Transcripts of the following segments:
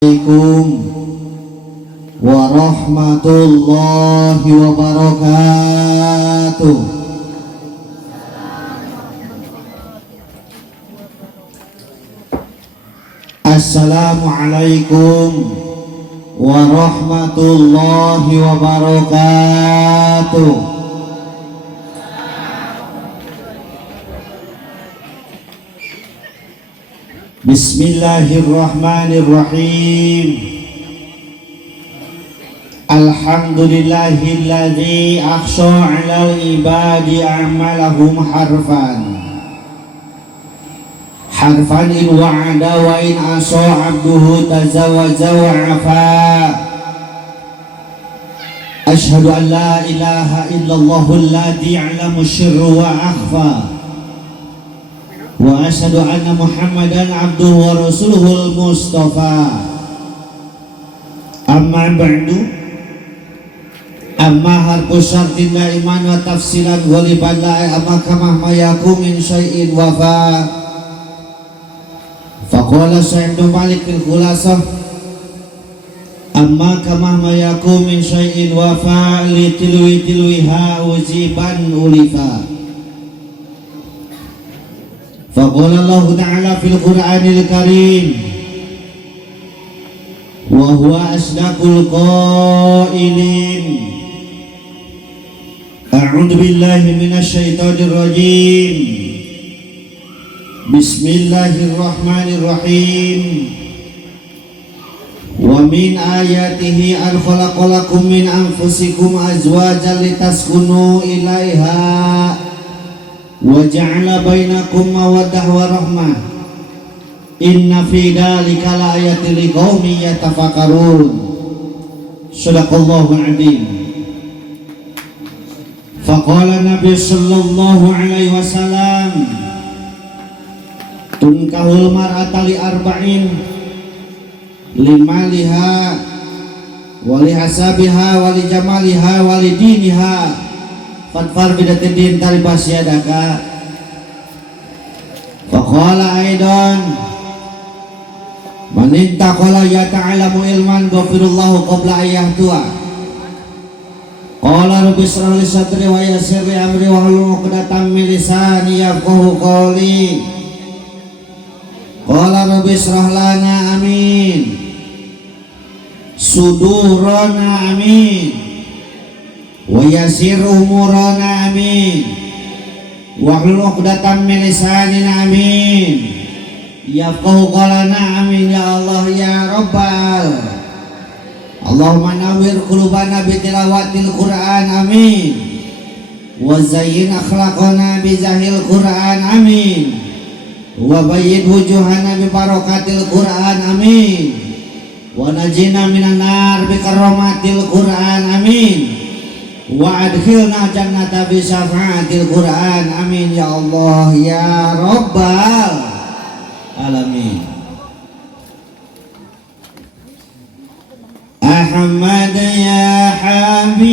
Assalamualaikum warahmatullahi wabarakatuh. Assalamualaikum warahmatullahi wabarakatuh. Bismillahirrahmanirrahim. Alhamdulillahilladzi akhsha 'alal ibadi a'malahum harfan in wa'ada wa in asa 'abduhu tazawaza wa 'afa. Ashhadu an la ilaha illallahul ladzi 'alamu sirra wa akhfa. Wa asyhadu anna Muhammadan abduhu wa rasuluhul mustafa. Amma ba'du. Amma harfu syartin la iman wa tafsilan wa libadla amma kama ma yakum min syai'in wa fa. Faqala Syekh Malik fil khulasah. Amma kama ma yakum min syai'in wa fa li tilwiha ujiban ulifa. Faqala Allah Ta'ala fil Qur'anil Karim wa huwa asdaqul qailin. A'udzu billahi minasy syaithanir rajim. Bismillahirrahmanirrahim. Wa min ayatihi an khalaqalakum min anfusikum azwajan litaskunu ilaiha wa ja'ala bainakum mawaddah wa rahmah. Inna fi dzalika laayatin liqaumin yatafakkarun. Shadaqallahu al-'azim. Faqala Nabi sallallahu alaihi wasallam, tunkahul mar'ata li arba'in limaliha wa li hasabiha wa li jamaliha wa li diniha fadfar bidatidin taribas yadaka. Faqala aidan man intaqala yata'alamu ilman ghafirullahu qabla ayyahtua. Qala rabbi shrah li sadri wa yassir li amri wa hlul 'uqdatam min lisani yafqahu qawli. Qala rabbi shrah lana amin sudurana amin wa yassir umurana amin wa hlul 'uqdatam min lisanina amin yafqahu qawlana amin ya Allah ya Rabbal. Allahumma nawwir qulubana bi tilawatil Qur'an amin wa zayyin akhlaqana bi zahil Qur'an amin wa bayyid wujuhana bi barakatil Qur'an amin wa najina minan nar bi karamatil Qur'an amin wa adkhilna jannata bi syafaatil Qur'an amin ya Allah ya Rabbal alamin. Ahmad ya habibi,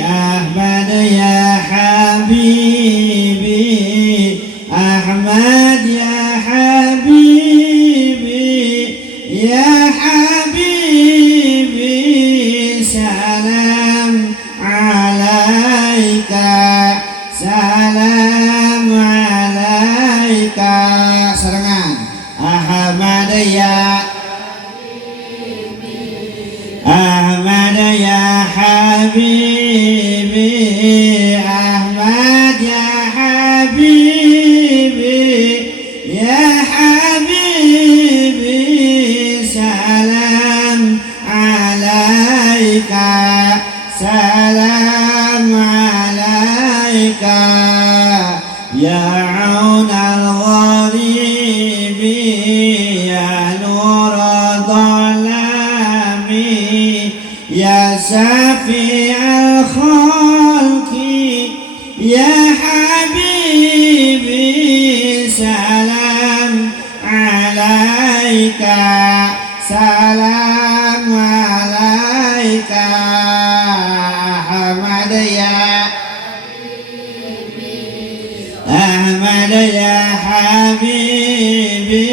Ahmad ya habibi, Ahmad ya habibi, ya habibi, salam alaika, salam alaika. Serangan Ahmad ya Ahmad ya habibi, Ahmad ya habibi, ya habibi, salam alaika, salam alaika, ya aun al-gharibi, ya nur al-dhalami, ya safi al-khalqi, ya habibi, salam alaika, salam alaika. Ahmad ya Ahmad ya habibi,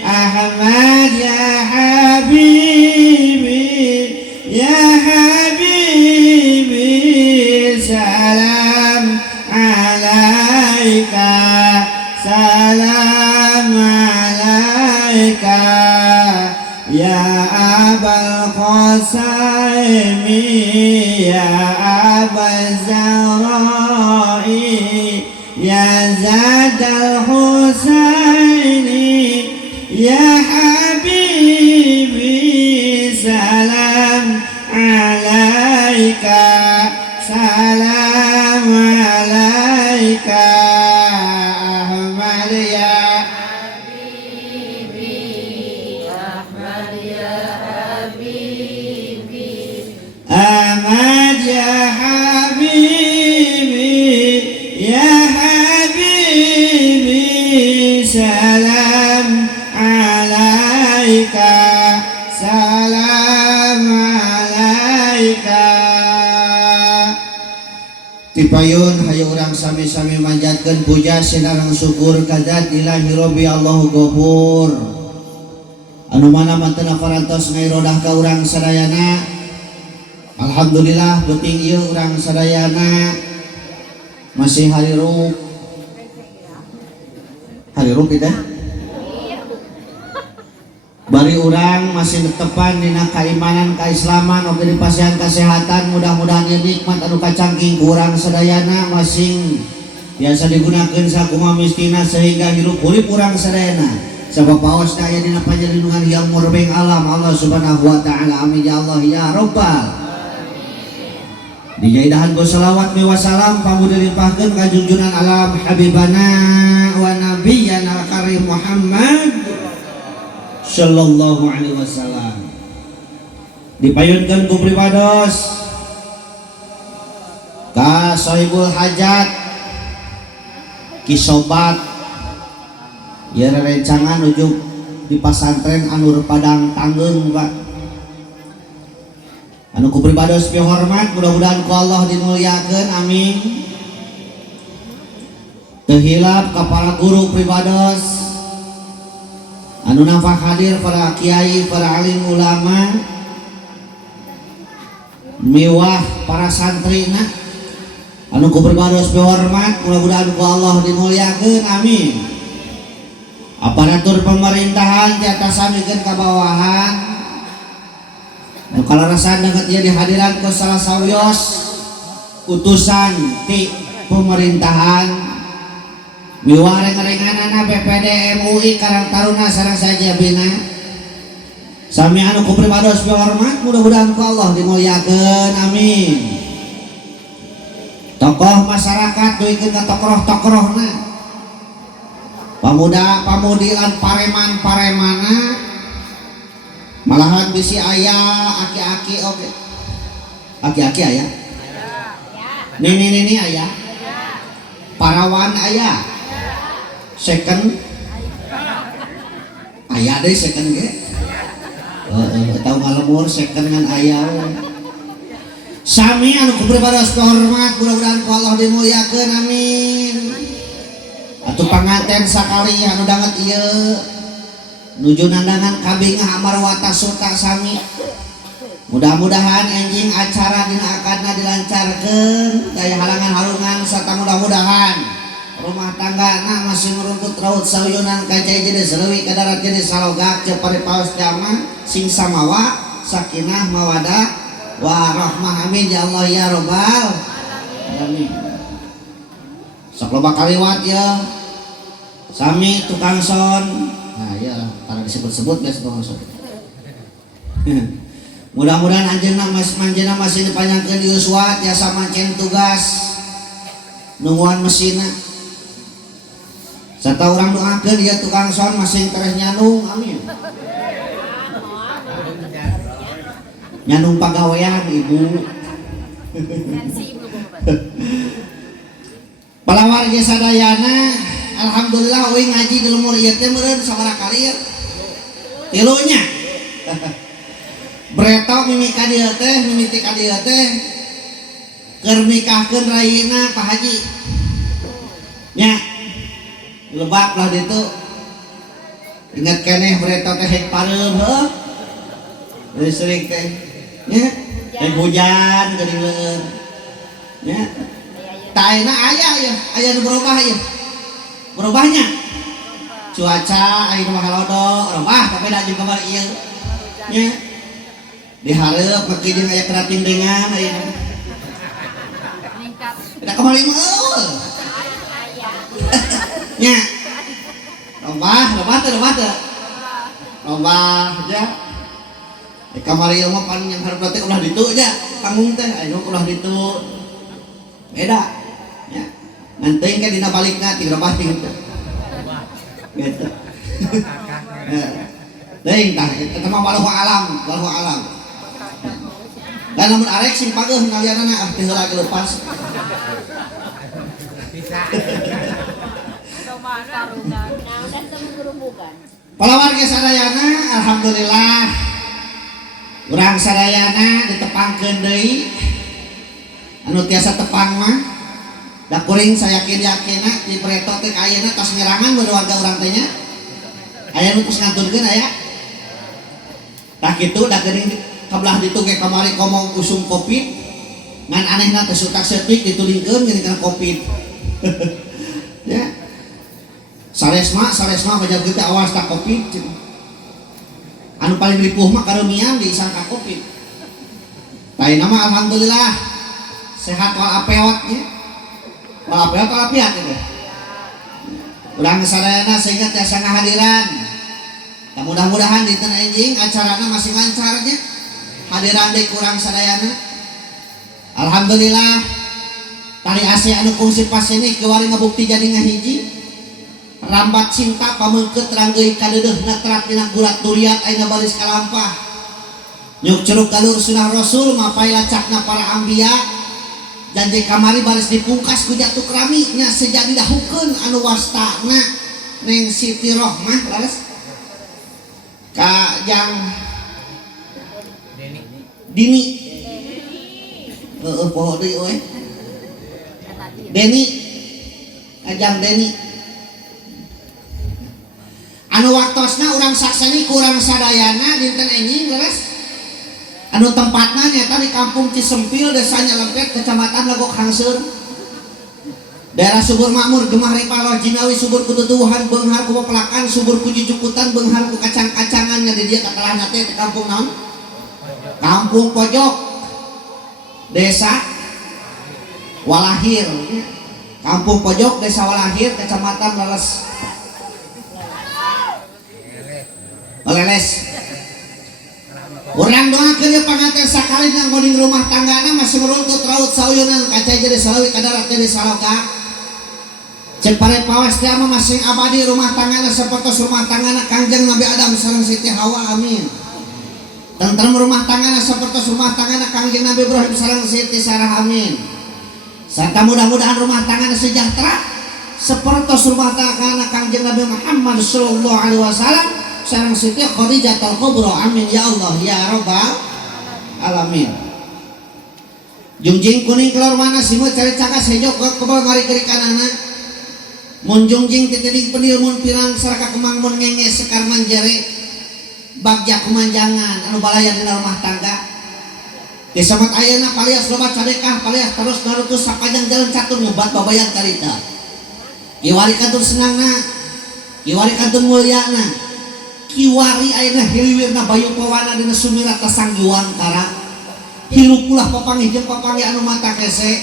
Ahmad Husaini ya Aba Zahrai ya Zadal Husaini ya Habibi salam alaika salam alaika Ahmad ya Ahmad ya Habibi ya Habibi salam alaika salam alaika. Tipayun hayu urang sami-sami manjatkeun puja sinareng syukur ka zat ilahi rabbi Allahu ghafur anu mana mantena parantos ngairodah ka urang sadayana. Alhamdulillah penting ieu urang sadayana masih harirup itu bari urang masih netepan dina keimanan kaislaman oge dipasihan kesehatan mudah-mudahan ieu nikmat anu kacangking ku urang sadayana masing biasa digunakeun sakumaha mistina sehingga hirup urip urang sadayana sabab paosna aya dina panjalindungan yang murbeng alam Allah Subhanahu wa taala. Amin ya Allah ya rabbal. Dijaidahan ku salawat mi wasalam pamudalimpahkeun ka junjungan alam habibana wa nabiyyana karim Muhammad sallallahu alaihi wasallam. Dipayunkeun ku pribados ka sahibul hajat ki sobat ieu rerencangan ujug di pasantren anu Padang Tanggeung Pak. Anu ku pribados pi hormat mudah-mudahan ku Allah dimuliakeun amin. Teu hilap ka para guru pribados anu nafah hadir para kiai para alim ulama miwah para santrina anu ku pribados pi hormat mudah-mudahan ku Allah dimuliakeun amin. Aparatur pemerintahan diatasamikeun ka bawahan kalau rasa dengan dia dihadiran ke salah sawios utusan ti pemerintahan miwareng-renganana BPD MUI Karang Taruna sareng saja bina sami anu ku pribados hormat mudah-mudahan ku Allah dimuliakeun amin. Tokoh masyarakat duikeun ka tokoh-tokohna pamuda pamudi lan pareman-paremana malahan bisi ayah aki-aki oke aki-aki ayah nini ayah parawan ayah second ayah deh second ge tahu ngalemur second ngan ayah sami anu ku pribados hormat mudah-mudahan ku Allah dimuliakeun amin. Atuh panganten sakali anu danget ieu nuju nandangan kabingah amarwata suta sami mudah-mudahan enjing acara dina akadna dilancarkeun daya halangan harungan serta mudah-mudahan rumah tanggana masih meruntut raut sauyunan kacai jadi selewi kadarat jadi salogak cepari paus jama sing samawa sakinah mawadah warahmah amin ya Allah ya rabbal alamin. Sok loba kaliwat ya sami tukang son nah iya karena disebut-sebut guys tukang son mudah-mudahan anjeunna manjeunna masih dipanjangkeun di uswat ya sama cen tugas nungguan mesinna serta urang doakeun ya tukang son masih terus nyanung amin. Nyanung pagawean ibu palawar ge sadayana alhamdulillah euy ngaji di lumur ieu teh meureun sabaraha kali ya tilunya bretok mimika dieu teh mimiti ka dieu teh keur nikahkeun raina Pak Haji nya lebak lah ditu ingat keneh bretok teh hek pareum heuh listrik teh nya teh hujan geuning leueur nya taina aya nu berubah ya berubahnya cuaca aya nu mahalodok robah tapi da juga kamar ieu nya diharap maki jeung aya kerating dengan aya da kamari mah nya loba teh ya di kamari mah pan yang harap teh ulah ditu aja tanggung teh anu ulah ditu beda ya nanti kan dina balikna ti robah ting teh gitu deing tah eta mah walau alam dan namun arek sing pageuh ngalianana ah teh heula lepas Palawarga sadayana alhamdulillah urang sadayana ditepangkeun deui anu tiasa tepang mah da kuring sayakin-yakinna di preto teh ayeuna tos nyerangan mun warga urang teh nya aya nu tos ngaturkeun aya tah kitu da geuning kabelah ditu ge kamari ngomong usum covid ngan anehna teh sutak setik ditulingkeun geuning kana covid ya saresma bajab kita awas tak covid anu paling ripuh mah karumian disangka covid lain nama alhamdulillah sehat walafiatnya walafiat itu urang sadayana sehingga tiasa ngahadiran mudah-mudahan dinten enjing acarana masih lancarnya hadiran deui kurang sadayana alhamdulillah tari ase anu kungsi pas ini kewari ngabukti jadi ngahiji rambat cinta pamengkeut ranggeui kadeudeuh natrat dina gulat duriat ayeuna baris kalampah nyuk curug galur sunah rasul mapai lacakna para ambiya janji kamari baris dipungkas ku jatuh kerami nya sejadi dahukeun anu wastana neng Siti Rohmah laras ka jang Dini poho deui we Deni ajang Deni anu waktosna urang sakseni kurang sadayana dinten enjing leres anu tempatna nyata di kampung Cisempil desa Nyelempet kecamatan Legok Hangseur daerah subur makmur gemah ripaloh jinawi subur kututuhan beunghar ku pelakan subur ku jujukutan beunghar ku kacang-kacangan nya di dieu katelahna teh kampung naon kampung pojok desa Walahir kampung pojok desa Walahir kecamatan Leles urang doakeun ye panganten sakali nang ngoding rumah tanggana masih meruntut raut sauyunan kaca jadi salawi kadarat jadi saloka cek pare pawas teh mah masing abadi rumah tanggana sapertos rumah tanggana Kangjeng Nabi Adam sareng Siti Hawa amin tentrem rumah tanggana sapertos rumah tanggana Kangjeng Nabi Ibrahim sareng Siti Sarah amin serta mudah-mudahan rumah tanggana sejahtera sapertos rumah tanggana Kangjeng Nabi Muhammad sallallahu alaihi wasallam sareng Siti Khadijatul Kubra amin ya Allah ya rabbal alamin jungjing kuning keluar mana simut cari cakas hejo kebal mari kiri kanana mun jungjing titidik penil mun pirang saraka kemang mun ngenge sekar manjere bagja kumanjangan anu balaya dina rumah tangga desa mat ayeuna palias loba cadekah palias terus narutus sapanjang jalan catur nyobat babayang carita kiwari kantur senangna kiwari kantur mulyana kiwari ayeuna hiliwirna bayu pawana dina sumirata sanggiwang kara hilup ulah papanggih jeung papanggih anu mata kese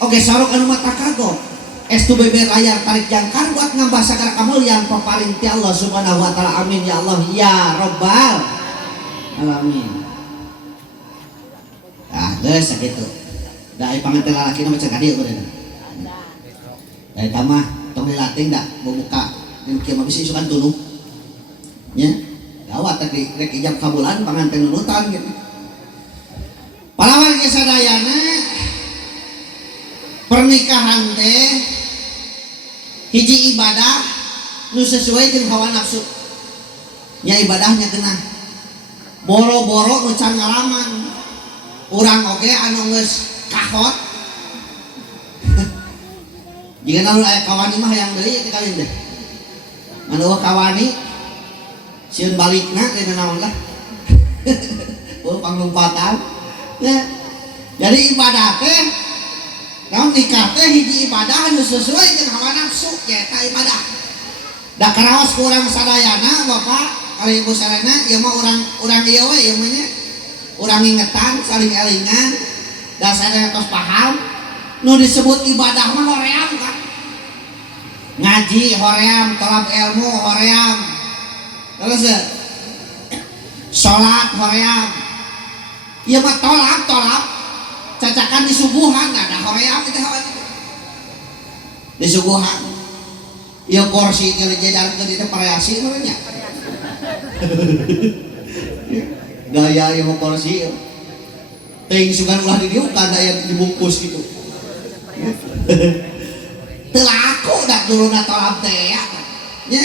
oge sarok anu mata kagok estu beber layar tarik jangkar buat ngambah sagara kamulyan paparing ti Allah subhanahu wa ta'ala amin ya Allah ya rabbal alamin geus sakitu da ai panganten lalaki mah cek adieu bener da eta mah tong dilatih da buka dina kieu mah bisa isukan tuluh nya gawat tadi rek ijab kabulan panganten nunutan gitu palawarga sadayana pernikahan teh hiji ibadah nu sesuai jeung hawa nafsu nya ibadahnya genah boro-boro nu can ngalaman urang oge anu geus kahot jika anu aya kawani mah hayang deui teh kawin deh anu kawani sieun balikna dina naon lah panglumpatan ya jadi ibadah teh naon nikah teh hiji ibadah anu sesuai jeung hawa nafsu eta ibadah da karaos ku urang sadayana Bapak kali Ibu sarana ieu mah urang ieu we ieu mah nya urang ingetan saling elingan dasarnya tos paham nu disebut ibadah mah hoream kan ngaji hoream talab ilmu hoream terus sholat hoream ieu mah tolak cacakan di subuhan ada hoream itu di subuhan ieu kursi teh lejedarkeun di teh variasi mah nya gaya ieu kursi teuing sugan ulah di dieu kada aya dibungkus gitu teu laku dah duluna tolab teh ya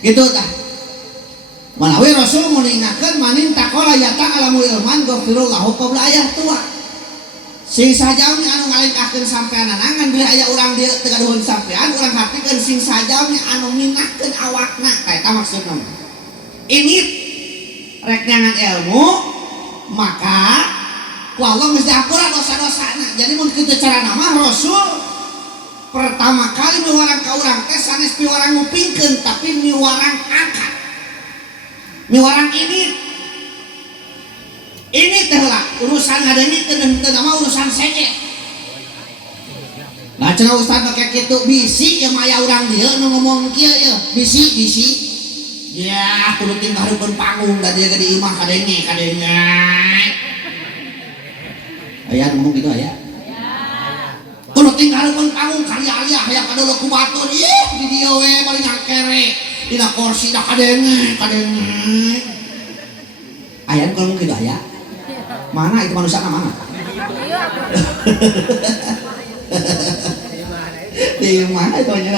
gitu tah manawi Rasul meningakeun manin taqala yata alamu ilman ghafirullahu qabla ayah tua sing sajawi anu ngalengkakeun sampean nangan bila aya urang dieu teu gaduhun sampean urang hartikeun sing sajawi anu minahkeun awakna eta maksudna ini rek nyangan ilmu maka ku Allah geus diampura dosa-dosana jadi mun kitu carana mah Rasul pertama kali miwarang ka urang teh sanes miwarang ngupingkeun tapi miwarang angkat miwarang ini teh lah urusan ngadengikeun teu nama urusan senge nah cenah ustaz make kitu bisi ya maya urang dieu nu ngomong kieu ye bisi ya kudu tinggalkeun panggung da dia di imah kadenge aya ngomong gitu aya kudu tinggalkeun panggung karya hayang kadola ku batur ih di dieu we paling ngakere dina kursi da kadenge aya ngomong gitu aya mana itu manusia mana di mana itu nya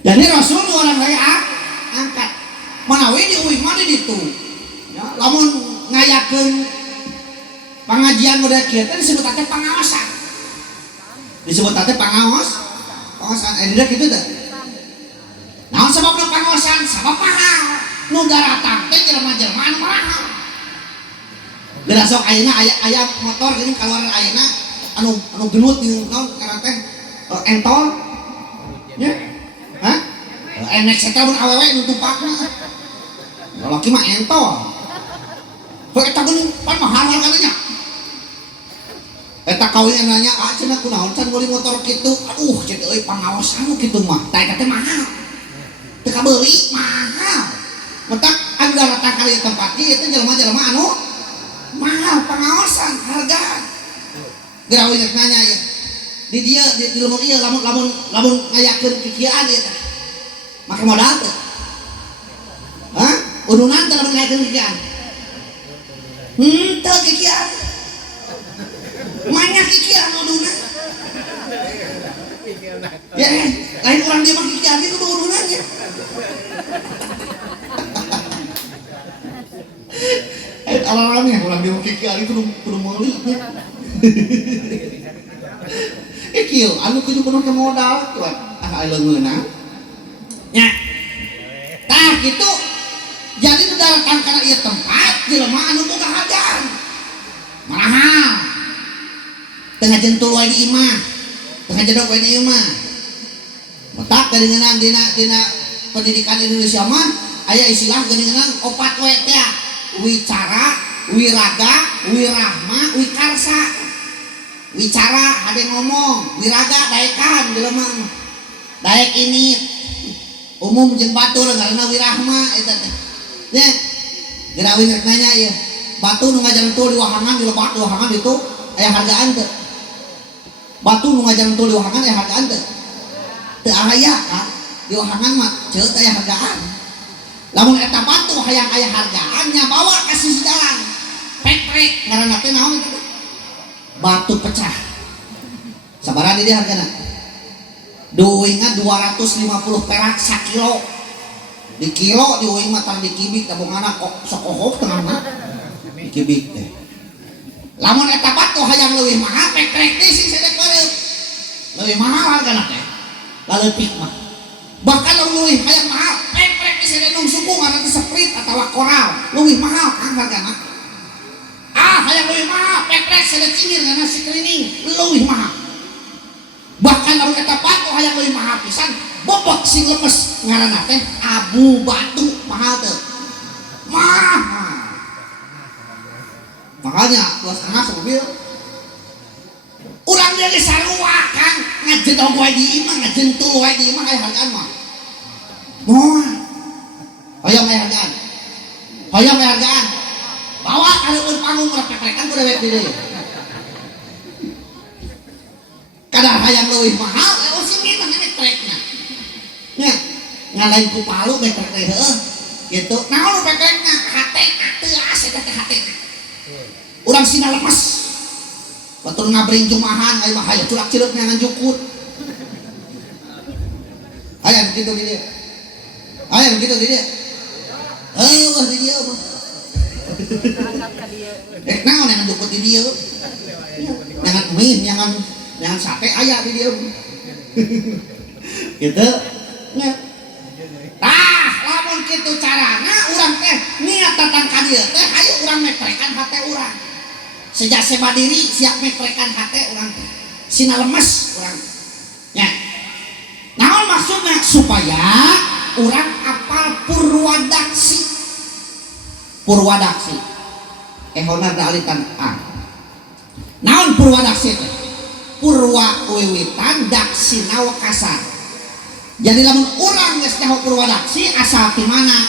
jadi Rasul orang lain angkat manawi di uih mana ditu ya, lamun ngayakeun pengajian model kieu teh disebut teh pangaosan pengaosan dina kitu teh naon sababna pangaosan sabab mahal nu daratang teh jelema-jelema anu mahal geura sok ayeuna aya motor geuning kaluaran ayeuna anu genut naon karana teh entol nya hah enek eta mun awewe nu tumpakna lalaki mah entol kok eta geuning pan mahal hargana eta kawin nanya cenah kunaon can meuli motor kitu aduh cek euy pangaosan kitu mah tah eta teh mahal teu kabeuli mahal mentak anu datang kali tempat ieu teh jelema-jelema anu mahal pangaosan hargaan geura we nanya ya di dia di lemur ieu lamun ngayakeun kikieuan ieu tah make modal teh hah udunan teh lamun ngayakeun kikieuan teu kikieuan manya kikieuan uduna ya lain orang dia mah kikieuan itu kudu udunannya alam-alamnya orang dia mungkin kikieuan itu kudu meuli kieu anu kudu penuh ke modal tuan leungeunna nya tah kitu jadi nu datang kana ieu tempat jelema anu boga hajan mahal tengah jentul wae di imah tengah jedok wae di imah matak geuningan dina pendidikan Indonesia mah aya istilah geuningan opat we teh wicara, wiraga, wirahma, wikarsa. Wicara hade ngomong, wiraga daekan jelema. Daek ini umum jeung batur ngaranna wirahma eta teh. Nya, geura we nanya ieu. Batu nu ngajantul di wahangan di lebat di wahangan itu aya hargaan teu? Batu nu ngajantul di wahangan aya hargaan teu? Teu aya kan? Di wahangan mah ceut aya hargaan. Lamun eta batu hayang aya hargaan nya bawa ka sisi jalan pek-pek ngaranna teh naon itu batu pecah sabaraha di dieu hargana duingan 250 perak sakilo di kilo di uing mah tang di kibik tabungana kok sokohok tengah mah di kibik teh lamun eta batu hayang leuwih mahal pek-pek teh sing sedek bareup leuwih mahal hargana teh laleutik mah bahkan leuwih hayang mahal pek-pek teh sedek nung suku ngaranna teh sprite atawa koral leuwih mahal kang hargana hayang leuwih mahal pek-pek sedek cingir ngaranna screening leuwih mahal bahkan lamun eta batu hayang leuwih mahal pisan bobok sing lemes ngaranna teh abu batu mahal teu moal. Makanya 2,5 mobil. Urang dia sarua Kang, ngajedog wae di imah, ngajentul wae di imah aya hargaan mah. Moal. Hoyong aya hargaan. Hoyong aya hargaan. Bawa kali panggung rek-rekan kudu we di dieu. Kadang hayang leuwih mahal, sing ieu mah metrikna. Nya, ngalain ku palu metrek teh heueuh. Gitu. Naon nu metrikna? Hatena teu asa teh hatena. Urang sina lemes. Batur ngabring jumahan aya mah hayu culak-cileuk ngan jukut. Aya kitu di dieu. Aya kitu di dieu. Wah di dieu mah. Naon ngan jukut di dieu? Ngan mie, ngan sate aya di dieu. Gitu. Nya. Tah, lamun kitu carana urang teh niat datang ka dieu teh hayu urang metrekan hate urang. Sejak seba diri siap metrekan hate urang teh. Sina lemes urang. Nya. Naon maksudna supaya urang apal purwadaksi. Purwadaksi. Ehona dalitan a. Naon purwadaksi teh? Purwa wiwitan daksina wakasar. Jadi lamun urang geus nyaho purwadaksi asal ti mana?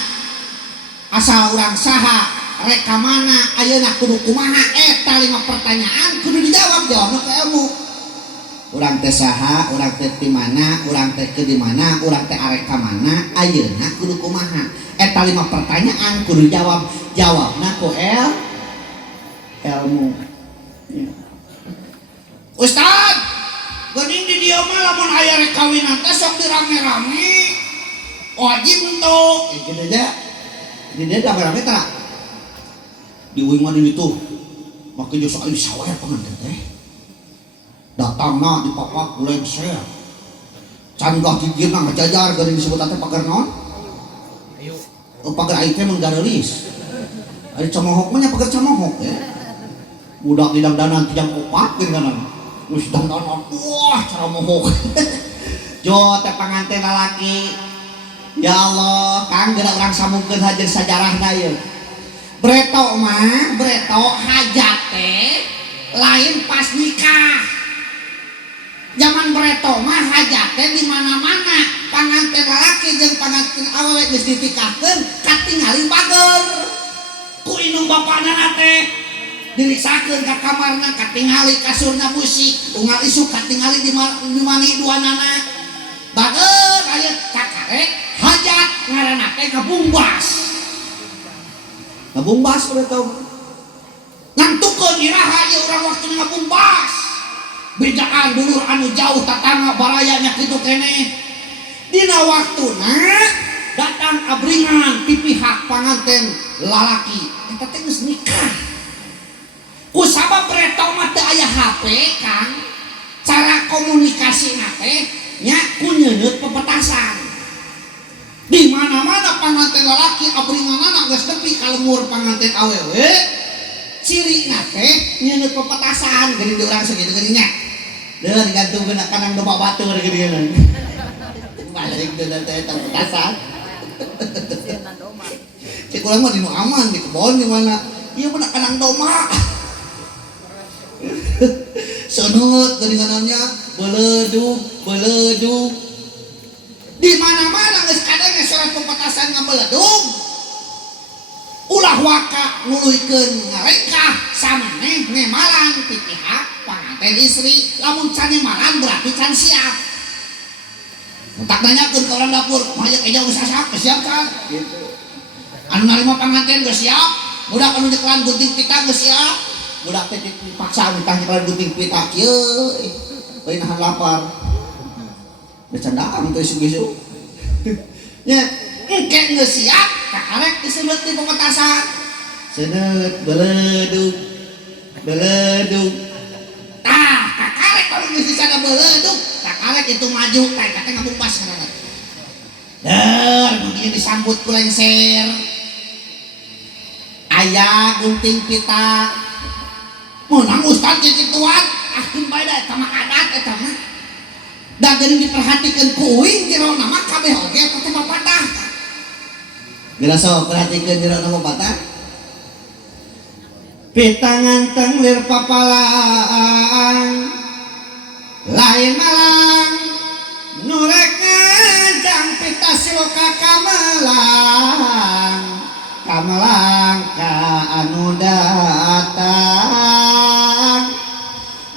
Asal urang saha? Reka mana? Ayeuna kudu kumaha? Eta 5 pertanyaan kudu dijawab, jawabna ku ilmu. Urang teh saha? Urang teh ti mana? Urang teh ke di mana? Urang teh arek ka mana? Ayeuna kudu kumaha? Eta 5 pertanyaan kudu dijawab. Jawabna ku ilmu. Ya. Ustad, geuning di dieu mah lamun aya rek kawinan teh sok dirame-rame. Wajib entuk. Kitu aja. Di dieu rame-rame tah. Di uing mah di ditu. Make geus sok disawer panganten teh. Datangna dipapak lengser. Can gah gigirna ngajajar geuning disebut teh pagar naon? Ayo. Pagar aing teh mun garelis. Ari camohok mah nya pagar camohok ya. Budak di dangdanan tijang opat geuning kana. Wis dandanan wah cara mohok. Jo teh panganten lalaki. Ya Allah, Kang geura urang samungkeun hajeun sajarahna ieu. Breto mah, breto hajat teh lain pas nikah. Zaman breto mah hajat teh di mana-mana. Panganten lalaki jeung panganten awewe geus ditikahkeun katingali pager. Ku indung bapana teh diriksakeun ka kamarna katingali kasurna busik unggal isuk katingali di mani duanana bageun aya kakarek hajat ngaranna teh ngabumbas betul ngantukeun iraha ieu urang waktu ngabumbas bejaan dulur anu jauh tatangga barayanya kitu keneh dina waktuna datang abringan ti pihak panganten lalaki eta teh geus nikah. Kusabab breto mah teu aya HP Kang, cara komunikasi teh nya ku nyeunyeut pepetasan. Di mana-mana panganten lalaki abringanana geus nepi ka lemur panganten awewe, cirina teh nyeunyeut pepetasan geuning di urang sakitu geuning nya. Deuh digantungkeun ka kanang domba batur geuning. Balik deui teh pepetasan. Cek urang mah di nu aman di kebon di mana. Ieu mah kanang domba. Sunut geuningannya beledug di mana-mana geus kadenge surat pepetasan ngabeledug ulah waka nuluykeun ngarekah samaneh nemalan ti pihak panganten istri lamun can nemalan berarti can siap tak nanyakeun ka urang dapur kumaha eja geus siap kan gitu anu narima panganten geus siap budak anu nyekelan gunting pita geus siap budak teh dipaksa nikah nyekelan gunting pita kieu beuy nahan lapar bercandaan teh isu-isu nya engke geus siap kakarek disebut di pemetasan seuneut beledug tah kakarek kalau geus disana beledug kakarek itu maju teh kata ngabungpas kana mungkin disambut ku lengser aya gunting pita menang ustad cicituan akhir bae da eta mah adat eta mah da geuning diperhatikeun ku uing jero nama kabeh oge eta teh papadah Bila sok perhatikan jero nama patah. Pitangan tenglir papalang lain malang nurek ngajang pita siloka kamelang kamelang ka anu datang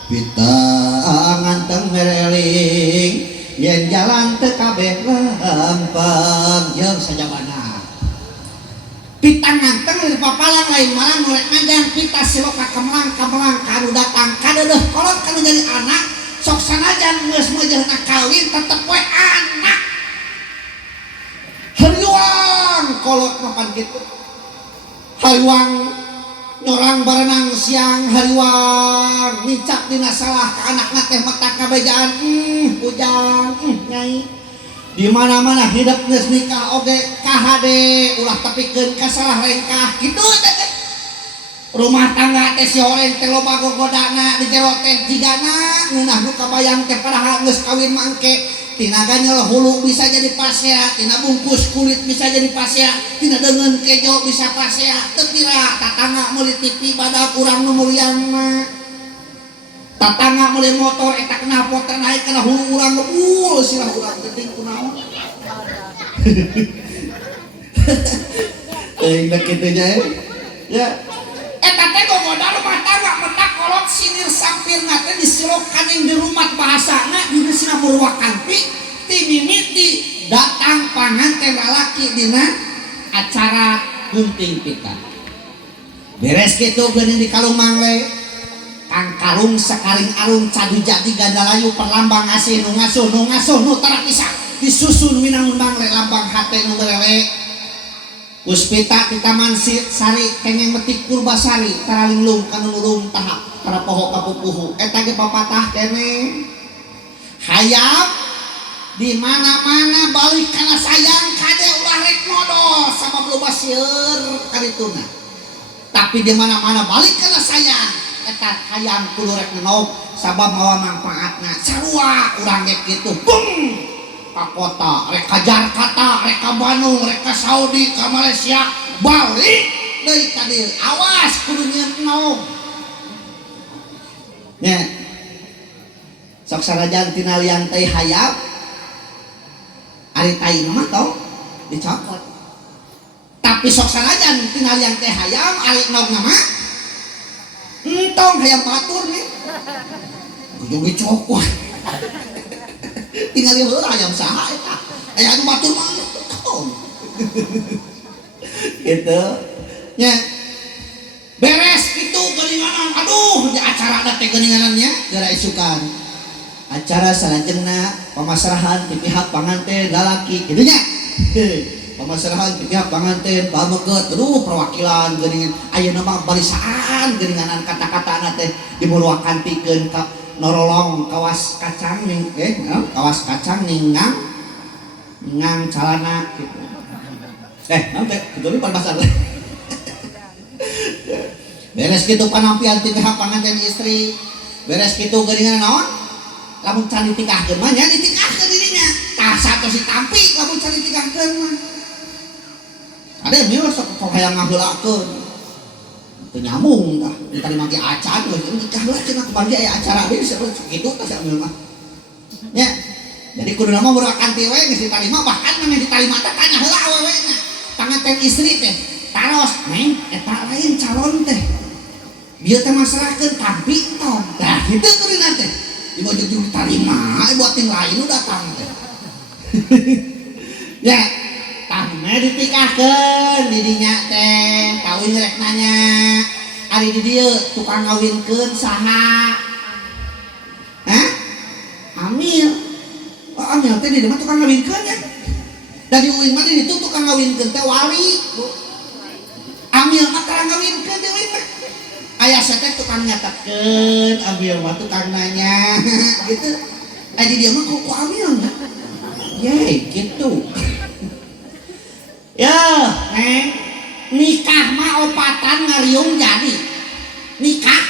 pitangan tengmereling yen jalan teu kabeh lempeng jeung sajabana pitang nganteng di papalang lain malang nurek ngajang pita siloka kamelang kamelang kanu datang kadeuh kolot kanu jadi anak sok sanajan geus meujeuhna kawin tetep we anak hariwang kolot mapan kitu hariwang nyorang barenang siang hariwang micak dina salah ka anakna teh mata kabejaan ujang nyai di mana-mana hidup geus nikah oge KHD ulah tepikeun ka salah rengkah kitu teh rumah tangga teh si horeng teh loba gogodana di jero teh jigana ngeunah nu kabayang teh padahal geus kawin mangke tina ganyel hulu bisa jadi pasea tina bungkus kulit bisa jadi pasea tina deungeun kejo bisa pasea teu pira tatangga meuli TV badag urang nu mulyang mah tatangga meuli motor eta knalpot teh naik kana hulu urang sirah urang geuting kunaon indah kitu ya eta teh gogoda rumah tangga mentak kolot sinir sampirna teh disilokan yang di rumah bahasana di sina Purwakanti ti mimiti datang panganten lalaki dina acara gunting pita beres kitu geuning di kalung mangle kang kalung sakaring arung cadu jati gandalayu perlambang asih nu ngasuh nu tara pisah disusun minangun mangle lambang hate nu berele Puspita di Taman Sari kengeng metik Purbasari taralinglung kanu nulung tahap para pohok kapupuhu eta ge papatah kene hayap di mana-mana balik kana sayang kade ulah rek modal sama loba sieur karituna tapi di mana-mana balik kana sayang eta hayam kudu rek nenog sabab mawa manfaatna sarua urang ge kitu bung ka kota rek ka Jakarta rek ka Bandung rek ka Saudi ka Malaysia balik deui ka dieu awas kudu nyeunong nya sok sanajan tina liang teh hayap ari tai mah tong dicokot tapi sok sanajan tina liang teh hayam ari nog mah entong hayam batur nih ujung dicokot tinggal yang ayam saha eta aya anu batur mah gitu nya beres kitu geuninganan aduh di acara ada teh geuninganannya gara isukan acara salajengna pamasrahan ti pihak panganten lalaki kitu nya pamasrahan ti pihak panganten bameget aduh perwakilan geuningan ayeuna mah balisaan geuninganan kata-katana teh dimulwakantikeun ka norolong kawas kacang ning kawas kacang ningang calana gitu nanti itu nih pasar beres gitu panampian ti pihak panganten istri beres gitu geuningan naon lamun can ditikahkeun mah nya ditikahkeun dirinya tah satos si tampi lamun can ditikahkeun mah ada mieu sok hayang ngaheulakeun teu nyambung tah ditari mangke acan we nikah lah cenah kembali aya acara we kitu tah sambil mah nya jadi kudu nama Purwakanti we geus ditarima bahkan mah ditarima teh tanya heula awewena panganten istri teh taros neng eta lain calon teh bieu teh masrahkeun tampi tong tah kitu kudu teh dimojok ditarima buat yang lain udah datang teh ya tah ditikahkeun di dinya teh kawin rek nanya ari di dieu tukang ngawinkeun saha hah amil oh amil teh di dieu mah tukang ngawinkeun ya da di uing mah di ditu tukang ngawinkeun teh wali amil mah tara ngawinkeun di uing mah aya teh tukang nyatetkeun amil mah tukang nanya gitu di dieu mah kuku amil ye gitu ya neng nikah mah opatan ngariung jadi nikah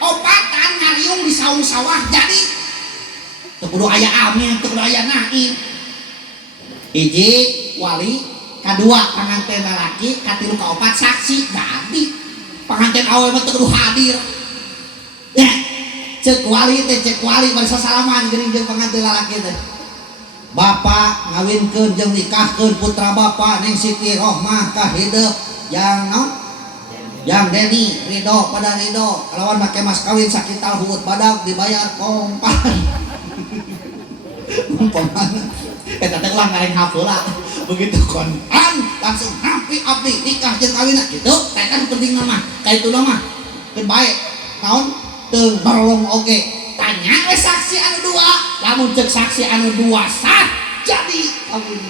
opatan ngariung di saung sawah jadi teu kudu aya amil teu kudu aya naib hiji wali Kadua panganten lalaki, katilu kaopat saksi jadi panganten awewe mah teu kudu hadir. Ya, cek wali bari sasalaman geuning jeung panganten lalaki teh. Bapak ngawinkeun jeung nikahkeun putra bapak Neng Siti Rohmah ka hideuk yang naon? Yang Deni Ridho pada Ridho lawan make mas kawin sakital huut badag dibayar kompan. Umpamana eta teh ulah ngareng hapeula begitu kontan langsung hampi abdi nikah jeung kawinna kitu teh kan penting mah kaituna mah teu bae naon teu barolong oge tanya we saksi anu dua lamun cek saksi anu dua sah jadi kawin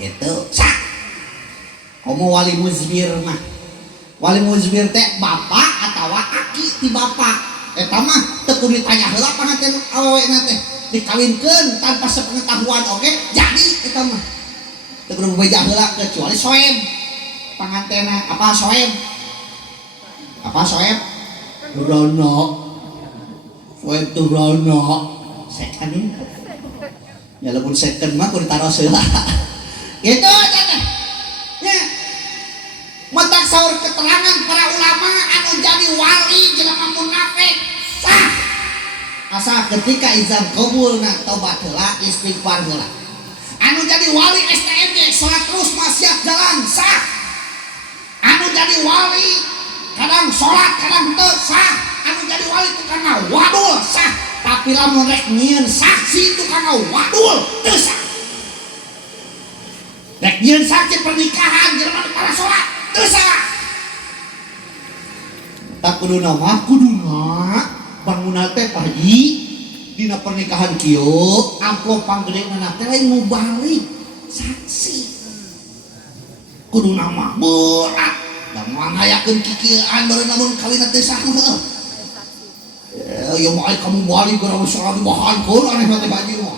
itu sah. Komo wali muzbir mah wali muzbir teh bapak atawa aki ti bapak eta mah teu kudu ditanya heula panganten awewena teh dikawinkeun tanpa sepengetahuan oge jadi eta mah teu kudu bebeja heula kecuali soeb pangantena apa soeb Rono soeb tu Rono second ya lamun second mah kudu taros heula gitu teh nya mentak saur keterangan para ulama anu jadi wali jelema munafik sah asa ketika izin qabulna tobat heula istighfar heula. Anu jadi wali STMJ salat terus maksiat jalan sah. Anu jadi wali kadang salat kadang teu sah. Anu jadi wali tukang wadul sah. Tapi lamun rek nyieun saksi tukang wadul teu sah. Rek nyieun saksi pernikahan jelema para salat teu sah. Tak kuduna bangunan teh pagi dina pernikahan kieu amplop panggedena teh lain mubalik saksi kudu nama berat da moal hayakeun kikieuan baru namun kawin teh sah ya mah kamu balik gara salah dibahankeun aneh teh baju mah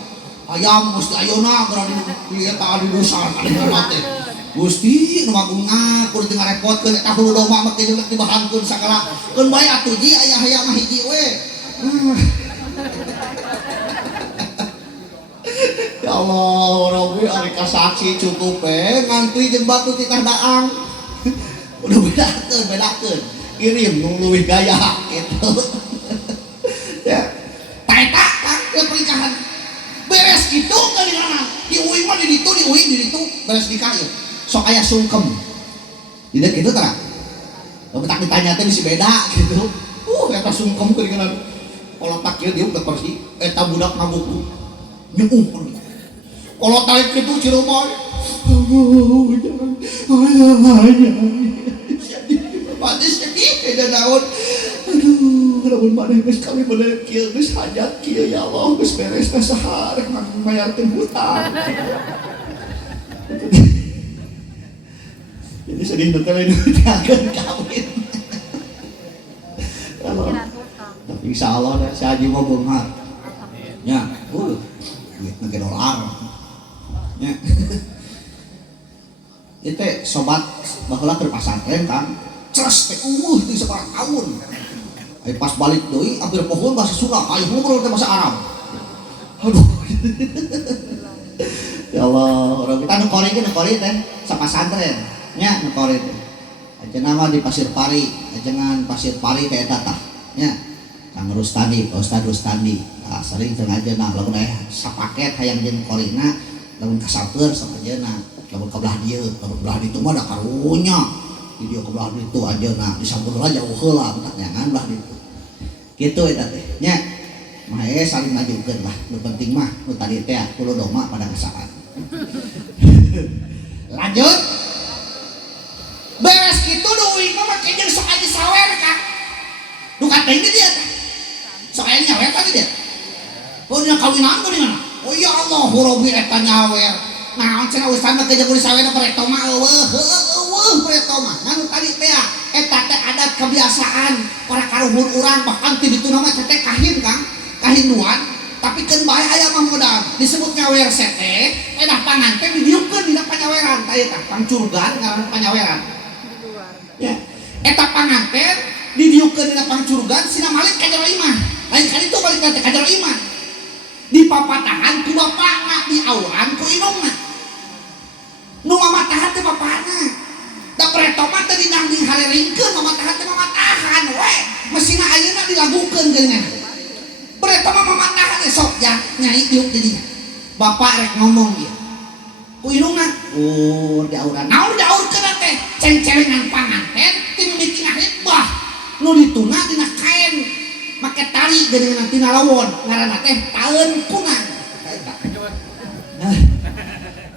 hayam mesti ayeuna gara di eta di dosan aneh teh Gusti nu magung ngakur teu ngarepotkeun eta hulu domba make jeung dibahankeun sakala keun bae atuh ji aya hayam mah hiji we. Ya Allah, Rabbi ari kasaksi cukup ngantri jeung batu titah daang. Udah bedakeun. Kirim nu leuwih gaya kitu. Ya. Taeta kan pernikahan. Beres kitu geuningan. Diuing mah di ditu beres nikah ieu. Sok aya sungkem. Tidak gitu tara. Lamun tak ditanya teh bisi beda gitu. Eta sungkem geuningan. Kalau tak kieu dieu udah persi eta budak ngabuku. Nyeumpun. Kalau tarik itu Ciremai, mati sedih dan daun. Aduh, namun mana geus kami bener kieu geus hajat kieu ya Allah geus beres teh sahar mayarkeun hutang. Jadi sedih teh lain akan kawin. Tapi insyaallah si Haji mah beunghar. Ya, duit nage dolar. Ya. Itu sobat baheula keur pasantren kan. Ceres teh di sebarang tahun. Ai pas balik deui hampir pohon bahasa Sunda, aya ngobrol teh bahasa Arab. Aduh. Ya Allah, orang kita nu kori teh sapasantren. Nya nu kori teh. Ajeuna mah di Pasir Pari, ajengan Pasir Pari teh eta tah. Nya. Kang Rustandi, Ustaz Rustandi. Nah, sering teu ngajeunna lamun aya sapaket hayang jeung korina lamun kasampeur sama ajeuna lamun ka belah dieu lamun belah ditu mah da karunya di dieu ka belah ditu ajeuna disampeurna jauh heula budak nyangan belah ditu kitu eta teh nya mah saling ngajukeun lah nu penting mah nu tadi teh kulo doma pada kesalahan. Lanjut beres kitu duit mah make jeung sok aja sawer Kang nu katanya dia teh sok aya nyawer tadi dia oh dina kawinan ku di mana? Oh ya Allah, Rabbi eta nyawer. Naon cenah ustaz mah kejeung di sawena pareto mah eueuh pareto mah. Nganu tadi teh eta teh adat kebiasaan para karuhun urang bahkan ti ditu nama teh kahin Kang, kahinduan tapi keun bae aya mah modal disebut nyawer sete edah panganten didieukeun dina panyaweran tah eta pangcurgan ngaran panyaweran. Ya, eta panganten didieukeun dina pangcurgan sina malik ka jero imah. Lain kali itu balik teh ka jero imah. Di papatahan ku bapakna di auran ku indungna nu mamatahan teh bapana da preto mah teh dinding hareringkeun mamatahan teh mamatahan we mesina ayeuna dilagukeun geungan preto mah mamatahan sok ya nyai diuk di dinya bapak rek ngomong ieu ku irungna diauran naon diaurkeun teh ceng-celengan panganten ti mimiti ngahitbah nu dituna dina kain make tali geuningan tina lawon ngaranna teh taeun kunang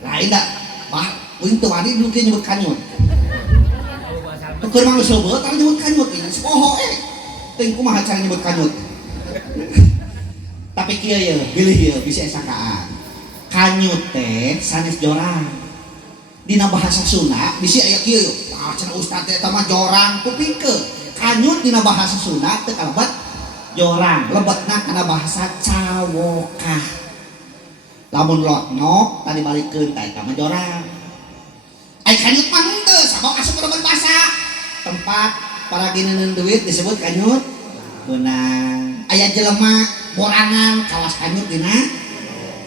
lain da bah uing teu wani dulu ke nyebut kanyut keur mangga sobeut tara nyebut kanyut ieu poho teuing kumaha cara nyebut kanyut tapi kieu ye pilih ye bisa sakaan kanyut teh sanes jorang dina bahasa Sunda bisi aya kieu cenah ustad teh eta mah jorang kupingkeun kanyut dina bahasa Sunda teu kalebet jorang lebetna kana bahasa cawokah lamun lotnok tadi balikeun ka eta mah jorang ai kanyut mah henteu sabab asup ke bahasa tempat para gineun duit disebut kanyut beunang aya jelema borangan kawas kanyut dina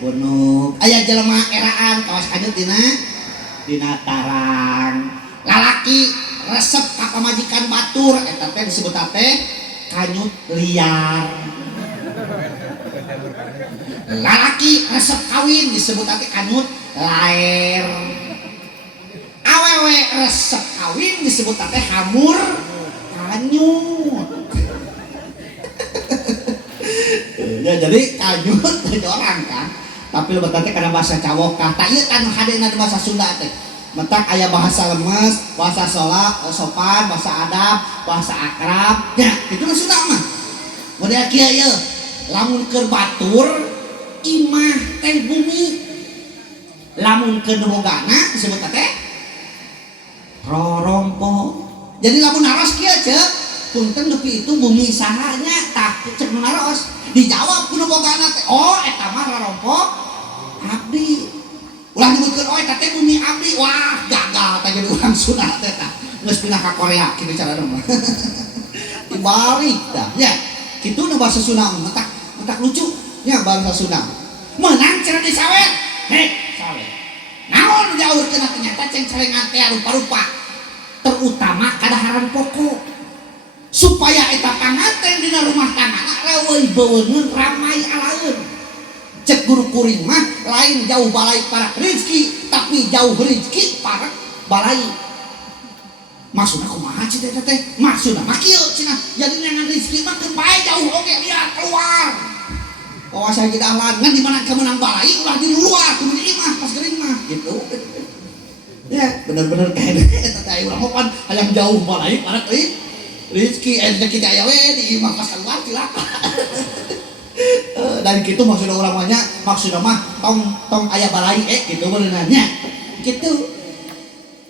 bunuk aya jelema eraan kawas kanyut dina tarang lalaki resep ka pamajikan batur eta teh disebut teh kanyut liar lalaki resep kawin disebut teh kanyut laer awewe resep kawin disebut teh hamur kanyut ya jadi kanyut itu orang kan tapi lebet teh karena bahasa cawokah tak ieu kan hadena di bahasa Sunda teh mentak aya bahasa lemes bahasa sopan bahasa adab bahasa akrab ya itu mah Sunda mah model kieu ye lamun keur batur imah teh bumi lamun keur bogana disebut teh rorompo jadi lamun naros kieu ceuk punten dupi itu bumi sahanya tak cek naros dijawab kudu bogana teh oh eta mah rorompo abdi ulah nyebutkeun oh eta teh bumi abdi wah gagal teh jadi urang Sunda teh tah geus pindah ka Korea kitu carana mah dibalik dah ya kitu nu bahasa Sunda mentak lucu nya bahasa Sunda meunang cenah disawer sawer naon diaurkeun ternyata ceng-celengan teh rupa-rupa terutama kadaharan pokok supaya eta panganten dina rumah tanggana leuwih beungeun ramai alaeun cek guru kuring mah lain jauh balai para rezeki tapi jauh rezeki para balai maksudna kumaha cita teh maksudna mah kieu cenah jadi nyangan rezeki mah keun bae jauh oge lihat keluar saya di dalam ngan di mana kemenang balai ulah di luar kudu di imah pas geuring mah gitu ya bener-bener kayak eta teh urang mah hayang jauh balai para teuing rezeki rezeki teh aya we di imah pas keluar cilaka dan gitu maksudnya orang banyak maksudnya mah tong aya balai gitu benerannya gitu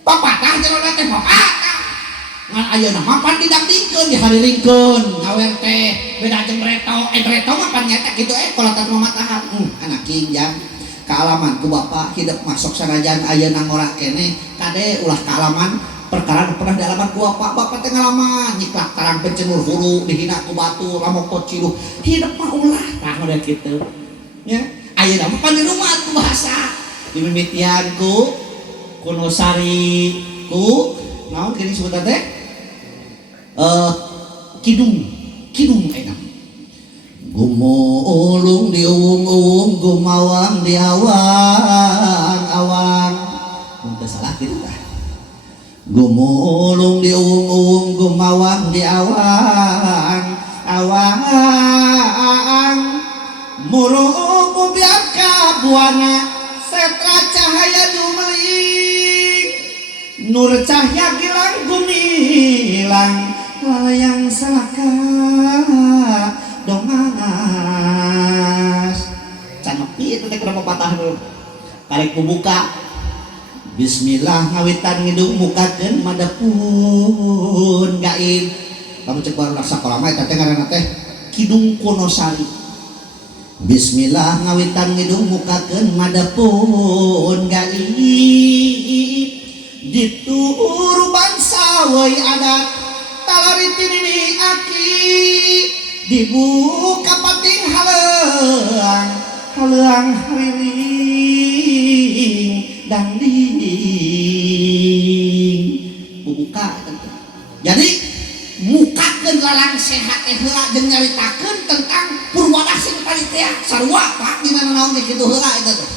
papatah jelema teh papatah ngan ayeuna mah pan didangdingkeun dihariringkeun ngawer teh beda jeung reto mah pan nyata gitu kolatan mamatahan anak king jang kaalaman ku bapak hidup masuk sanajan ayeuna ngora kene kade ulah kaalaman perkara pernah di alaman ku bapak teh ngalaman nyiklak tarang pencenur hulu dihina ku batu lamok ciluh hidup mah ulah tah model kitu nya ayeuna mah pan di rumah ku bahasa dimimitian ku kunosari ku naon kini sebutan teh kidung enak gumulung di uwung-uwung gumawang di awang-awang mun salah kitu tah gumulung di uwung-uwung gumawang di awang-awang murung biar kabuana setra cahaya dumeling nur cahya gilang gumilang layang saka dongas canepi itu teh kenapa patah dulu karek buka bismillah ngawitan ngidung mukakeun madapun gaib kamu cek baru laksa kolama eta teh ngaranna teh kidung kunosari bismillah ngawitan ngidung mukakeun madapun gaib ditur bangsa we adat talaritin ini aki dibuka pating haleang hariring dangling buka. Jadi mukakeun lalang sehat heula jeung nyaritakeun tentang Purwadah sing panitia sarua Pak dina naon kitu heula eta teh.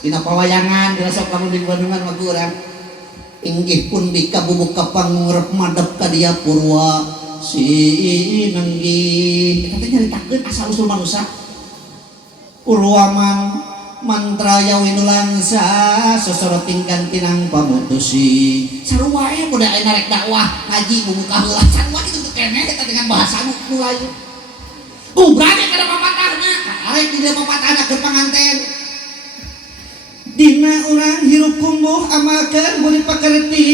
Dina pawayangan dina sok lamun di Bandungan mah urang inggih pun bika bubuk kapangurep madep ka dia Purwa sinenggih. Eta teh nyaritakeun asal usul manusia. Purwaman mantra yawinulangsa sosoroting kantinang pamutusi sarua muda aya rek dakwah ngaji bubuka heula sarua kitu teh keneh eta dengan bahasa nu lain kubrane kada papatahna arek di dia papatahna keur panganten dina urang hirup kumbuh amalkeun budi pakerti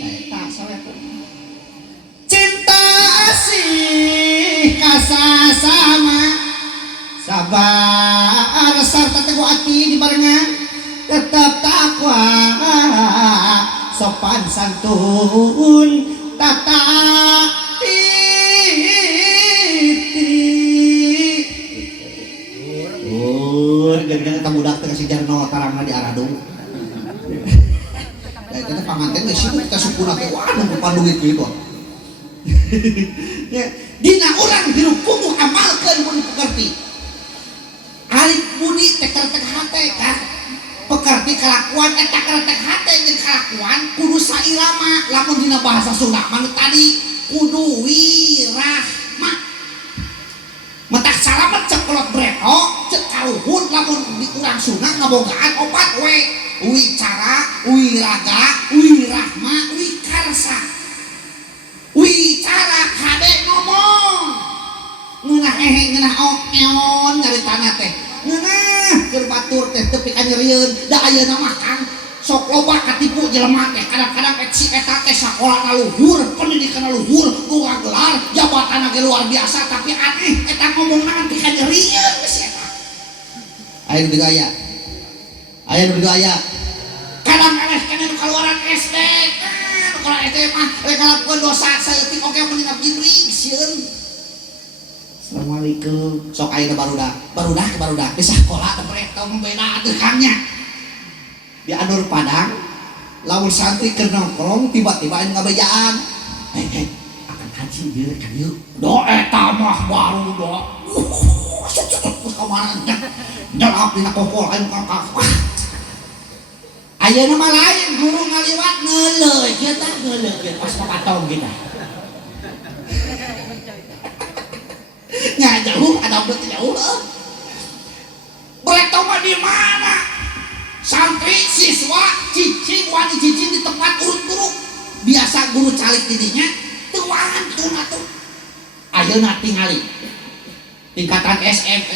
eta sawetu cinta asih kasasama sabar sarta teguh hati dibarengan tetap takwa sopan santun tata gara-gara kita budak teh sejarno tarangna di Aradung da eta panganten geus sibuk kita supuna teh wah nu panduit kitu dina urang hirup kumuh amalkeun mun pekerti Arif budi teker hate kan pekerti kelakuan eta keretek hate jeung kelakuan kudu sairama lamun dina bahasa Sunda mah tadi kudu wirahma metak salamet cek kolot breto cek kaluhur lamun di urang Sunda ngabogaan opat we wicara wiraga wirahma wikarsa wicara hade ngomong ngeunah ngeunah eon nyaritana teh ngeunah keur batur teh teu pika nyerieun da ayeuna mah Kang sok loba katipu jelema teh kadang-kadang si eta teh sakolana luhur pendidikan luhur boga gelar jabatan ge luar biasa tapi aneh eta ngomongna kan pika nyerieun geus eta aya nu gaya kadang-kadang kana nu kaluaran SD nu kaluaran SD mah rek ngalakukeun dosa saeutik oge mun dina gibrig sieun. Assalamualaikum sok ayeuna barudak ke sakola teh preto membeda dekangnya di Anur Padang lamun santri keur nongkrong tiba-tiba anu ngabejaan akan haji dieu kan yeuh do eta mah baru do kamaran jalap dina kokol anu kakak ayeuna mah lain guru ngaliwat ngeuleuy kieu tah ngeuleuy pas papatong kita nya jauh ada udah jauh boleh tahu mah di mana santri siswa cicing wani cicing di tempat urut guru biasa guru calik didinya tuan tuna tuh ayeuna tingali tingkatan SMP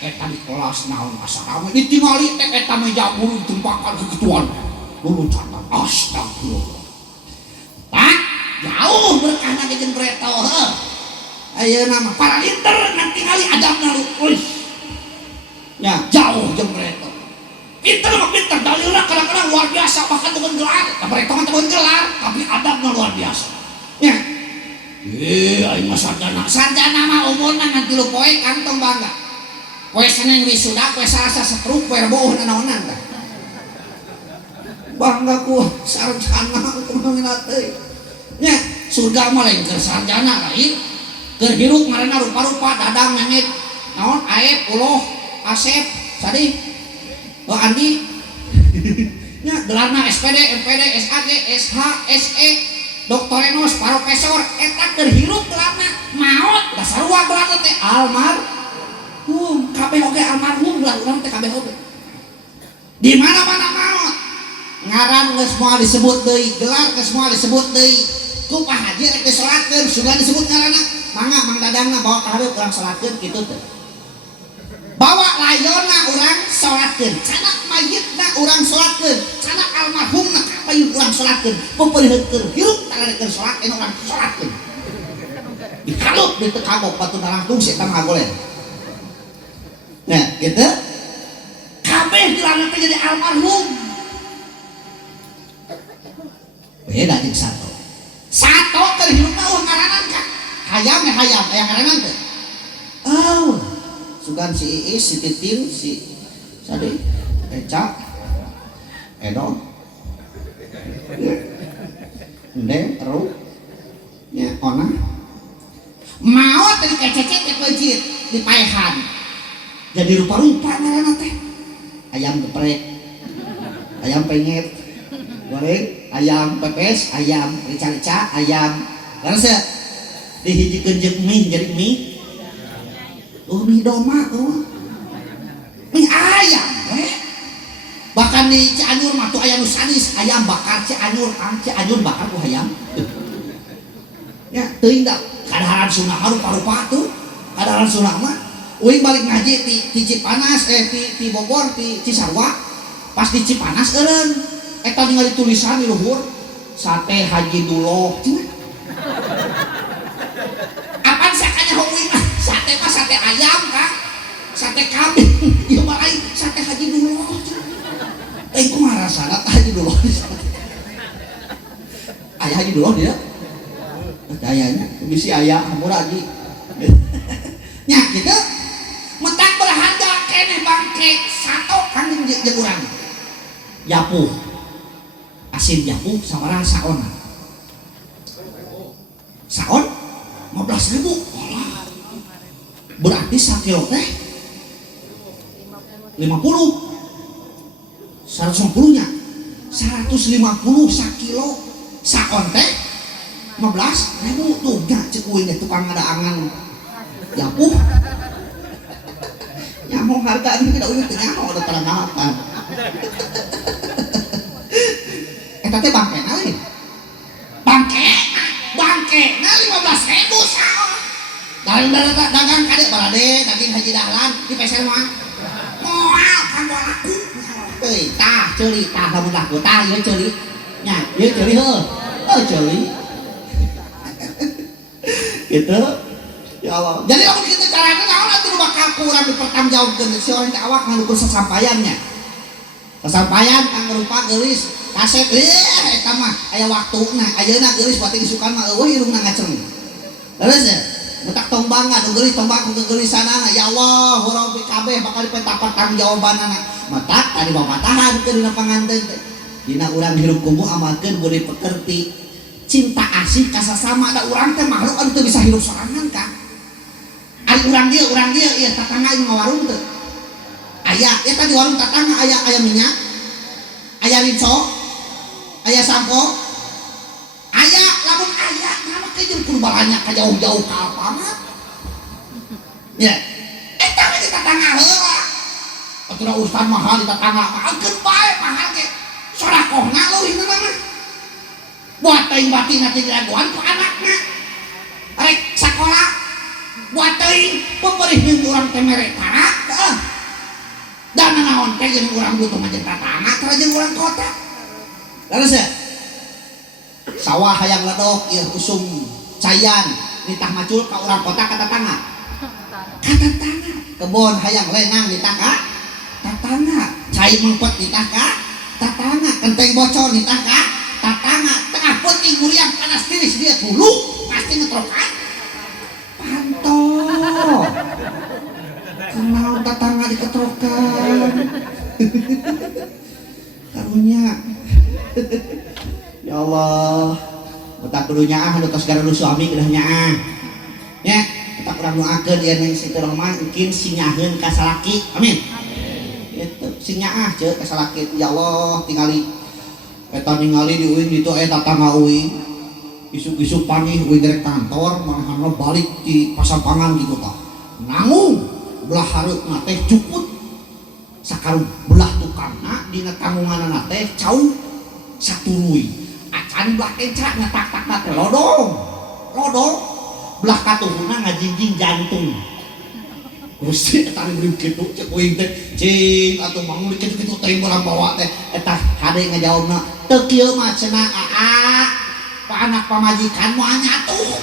eta di kelas naon asal rame ditingali teh eta meja guru ditempakan kegituan luluh catat astagfirullah tak jauh berkahna jeung breto ayeuna mah para inter nanti kali adabna lu nya jauh jeung breto pinter mah pinter dalilna kadang-kadang luar biasa bahkan dengan gelar breto mah dengan gelar tapi adabna luar biasa nya aing mah sarjana mah umurna ngan 3 poe kantong bangga poe Senin wisuda poe Salasa setruk poe Rebo naonan tah bangga ku sarjana kumaha teh nya surga mah lain keur sarjana lain keur hirup ngaranna rupa-rupa dadang nangit naon Aep Uloh Asep sadi Andi nya gelarna SPD MPD SAG SH SE doktorenos profesor eta keur hirup gelarna maot da sarua gelarna teh almarhum kabeh oge almarhum gelar urang teh kabeh oge di mana-mana maot ngaran geus moal disebut deui gelar geus moal disebut deui ku Pak Haji rek disolatkeun sugan disebut ngaranna mangga Mang Dadangna bawa ka hareup urang salatkeun kitu teh. Bawa layonna urang salatkeun, canak mayitna urang salatkeun, canak almarhumna kapayun urang salatkeun. Peupeuleukeun hirup tanggarekeun salat anu urang salatkeun. Dikalup di teu kagok batuna langsung si eta ngagolen. Nah, kitu kabeh gelarna teh jadi almarhum. Beda jeung sato. Sato keur hirupna ngaranan ka hayam aya ngaranna teh sugan si Iis si Titin si Sadi Eca Edo ndeng terus nya ona mau tadi kececet ke masjid di paehan jadi rupa-rupa ngaranna teh ayam geprek ayam penyet goreng ayam pepes ayam rica-rica ayam karena dihijikeun jeung mie jadi mie mie doma mie ayam bahkan di Cianjur mah tuh ayam sadis ayam bakar Cianjur Cianjur bakar ku ayam ya teuing da kadaharan sunah rupa-rupa tuh kadaharan sunah mah uing balik ngaji di Cipanas di Bogor di Cisarua pas di Cipanas eureun eta ningali tulisan di luhur sate Haji Duloh cenah apaan sakanya uing mah sate mah sate ayam Kang sate kambing ieu mah lain sate Haji Duloh kumaha rasana Haji Duloh aya Haji Duloh dia ayahnya bisi ayah murah lagi nya kitu mentak berharga keneh bangke sato kan jeung urang japuh asin japuh sabaraha saon saon 15.000 berarti sakilo teh 50 150 nya 150 sakilo saon teh 15.000 tuh nya cek uing tukang ngadaangan japuh nyamong harga ini tidak uing teh nyaho udah pada ngalapan eta teh bangkena we bangkena 15.000 saon dagang kade balade daging Haji Dahlan di peser mah moal kanggo laku euy tah ceuli tah lamun laku tah ieu ceuli nya ieu ceuli heuh ceuli gitu ya Allah jadi lamun kitu carana naon atuh bakal kurang dipertanggungjawabkeun si orang teh awak nganu sasampaiannya sasampaian kang rupa geulis kaset eta mah aya waktuna ayeuna geulis bati disukan mah eueuh irungna ngaceng leres ya mutak tombang atuh geulis tombang ku geulisanana ya Allah huruf kabeh bakal dipentak pertanggungjawabanana matak tadi babatahan ke dina panganten teh dina urang hirup kumu amalkeun budi pekerti cinta asih kasasama ada urang teh makhluk anu teu bisa hirup sorangan Kang ari urang dieu ieu tatangga ieu ngawarung teu aya eta tadi warung tatangga aya minyak aya rinso aya sampo aya lamun aya nama ke jeung kudu balanyak ka jauh-jauh ka alpamat ya eta mah di tatangga heula atuh ustad mahal di tatangga angkeun bae mahal ge sodakohna leuwihna mah buat teuing batin nanti diraguan ku anakna rek sakola buat teuing pemberih jeung urang teh mere tarak dan naon teh jeung urang butuh mah jeung tatangga tara jeung urang kota laras ya sawah hayang ledok ieu usum cayan nitah macul ka urang kota ka tatangga kebon hayang lenang nitah ka tatangga cai mengpet nitah ka tatangga kenteng bocor nitah ka tatangga tengah peuting muriang panas tiris dia dulu pasti ngetrokan panto kenal tatangga diketrokan karunya ya Allah utak kudu nyaah anu tos garulu suami udah nyaah nya utak urang doakeun ieu neng Siti Rohmah mungkin sinyaheun ka salaki amin itu sinyaah ceuk ka salaki ya Allah tingali eta ningali di uing ditu tatangga uing isuk-isuk pagi uing direk kantor manahanna balik di pasampangan gitu tah nangung belah hareupna teh cuput sakarung belah tukangna dina tanggunganna teh cau satuluy acan belah kenca ngatak-takna teh lodong belah katuhuna ngajinjing jantung Gusti eta beureum kitu cek uing teh cing atuh mangun kitu-kitu teh urang bawa teh eta hade ngajawabna teu kieu mah cenah aa pa anak pamajikan moal nyatuh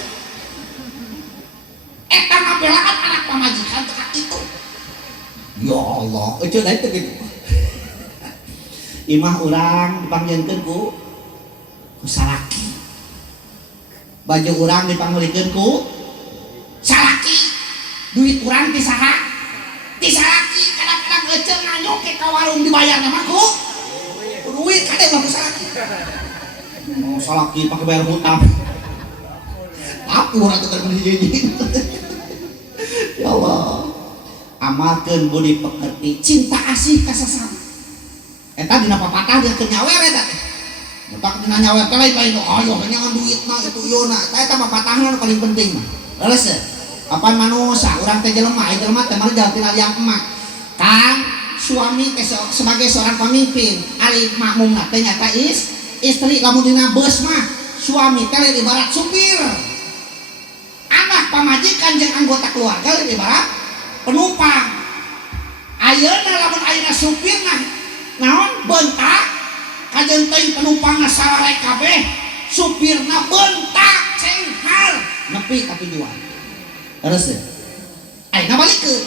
eta ngabelaan anak pamajikan teh kitu ya Allah eueuh da teh kitu imah urang dipanggieunkeun ku salaki baju urang dipanggulikeun ku salaki duit urang ti saha ti salaki kadang-kadang eceung nganyo ke ka warung dibayar mah ku duit kadang lah salaki mau salaki pakai bayar hutang tapi orang itu kan hiji ya Allah amalkeun budi pekerti cinta asih ka sasama eta dina papatah dia teu nyawer eta teh mutak dina nyawer teh lain ayo nyangan duitna itu yeuna eta papatahna nu paling penting mah leres apa manusia urang teh jelema teh mah jalan tina liang emak kan suami sebagai seorang pemimpin ari makmumna teh nyata istri lamun dina bus mah suami teh ibarat supir anak pamajikan jeung anggota keluarga ibarat penumpang ayeuna lamun ayeuna supirna naon bentak kajeun teuing penumpangna sarare kabeh supirna bentak cenghar nepi ka tujuan terus ayeuna balikeun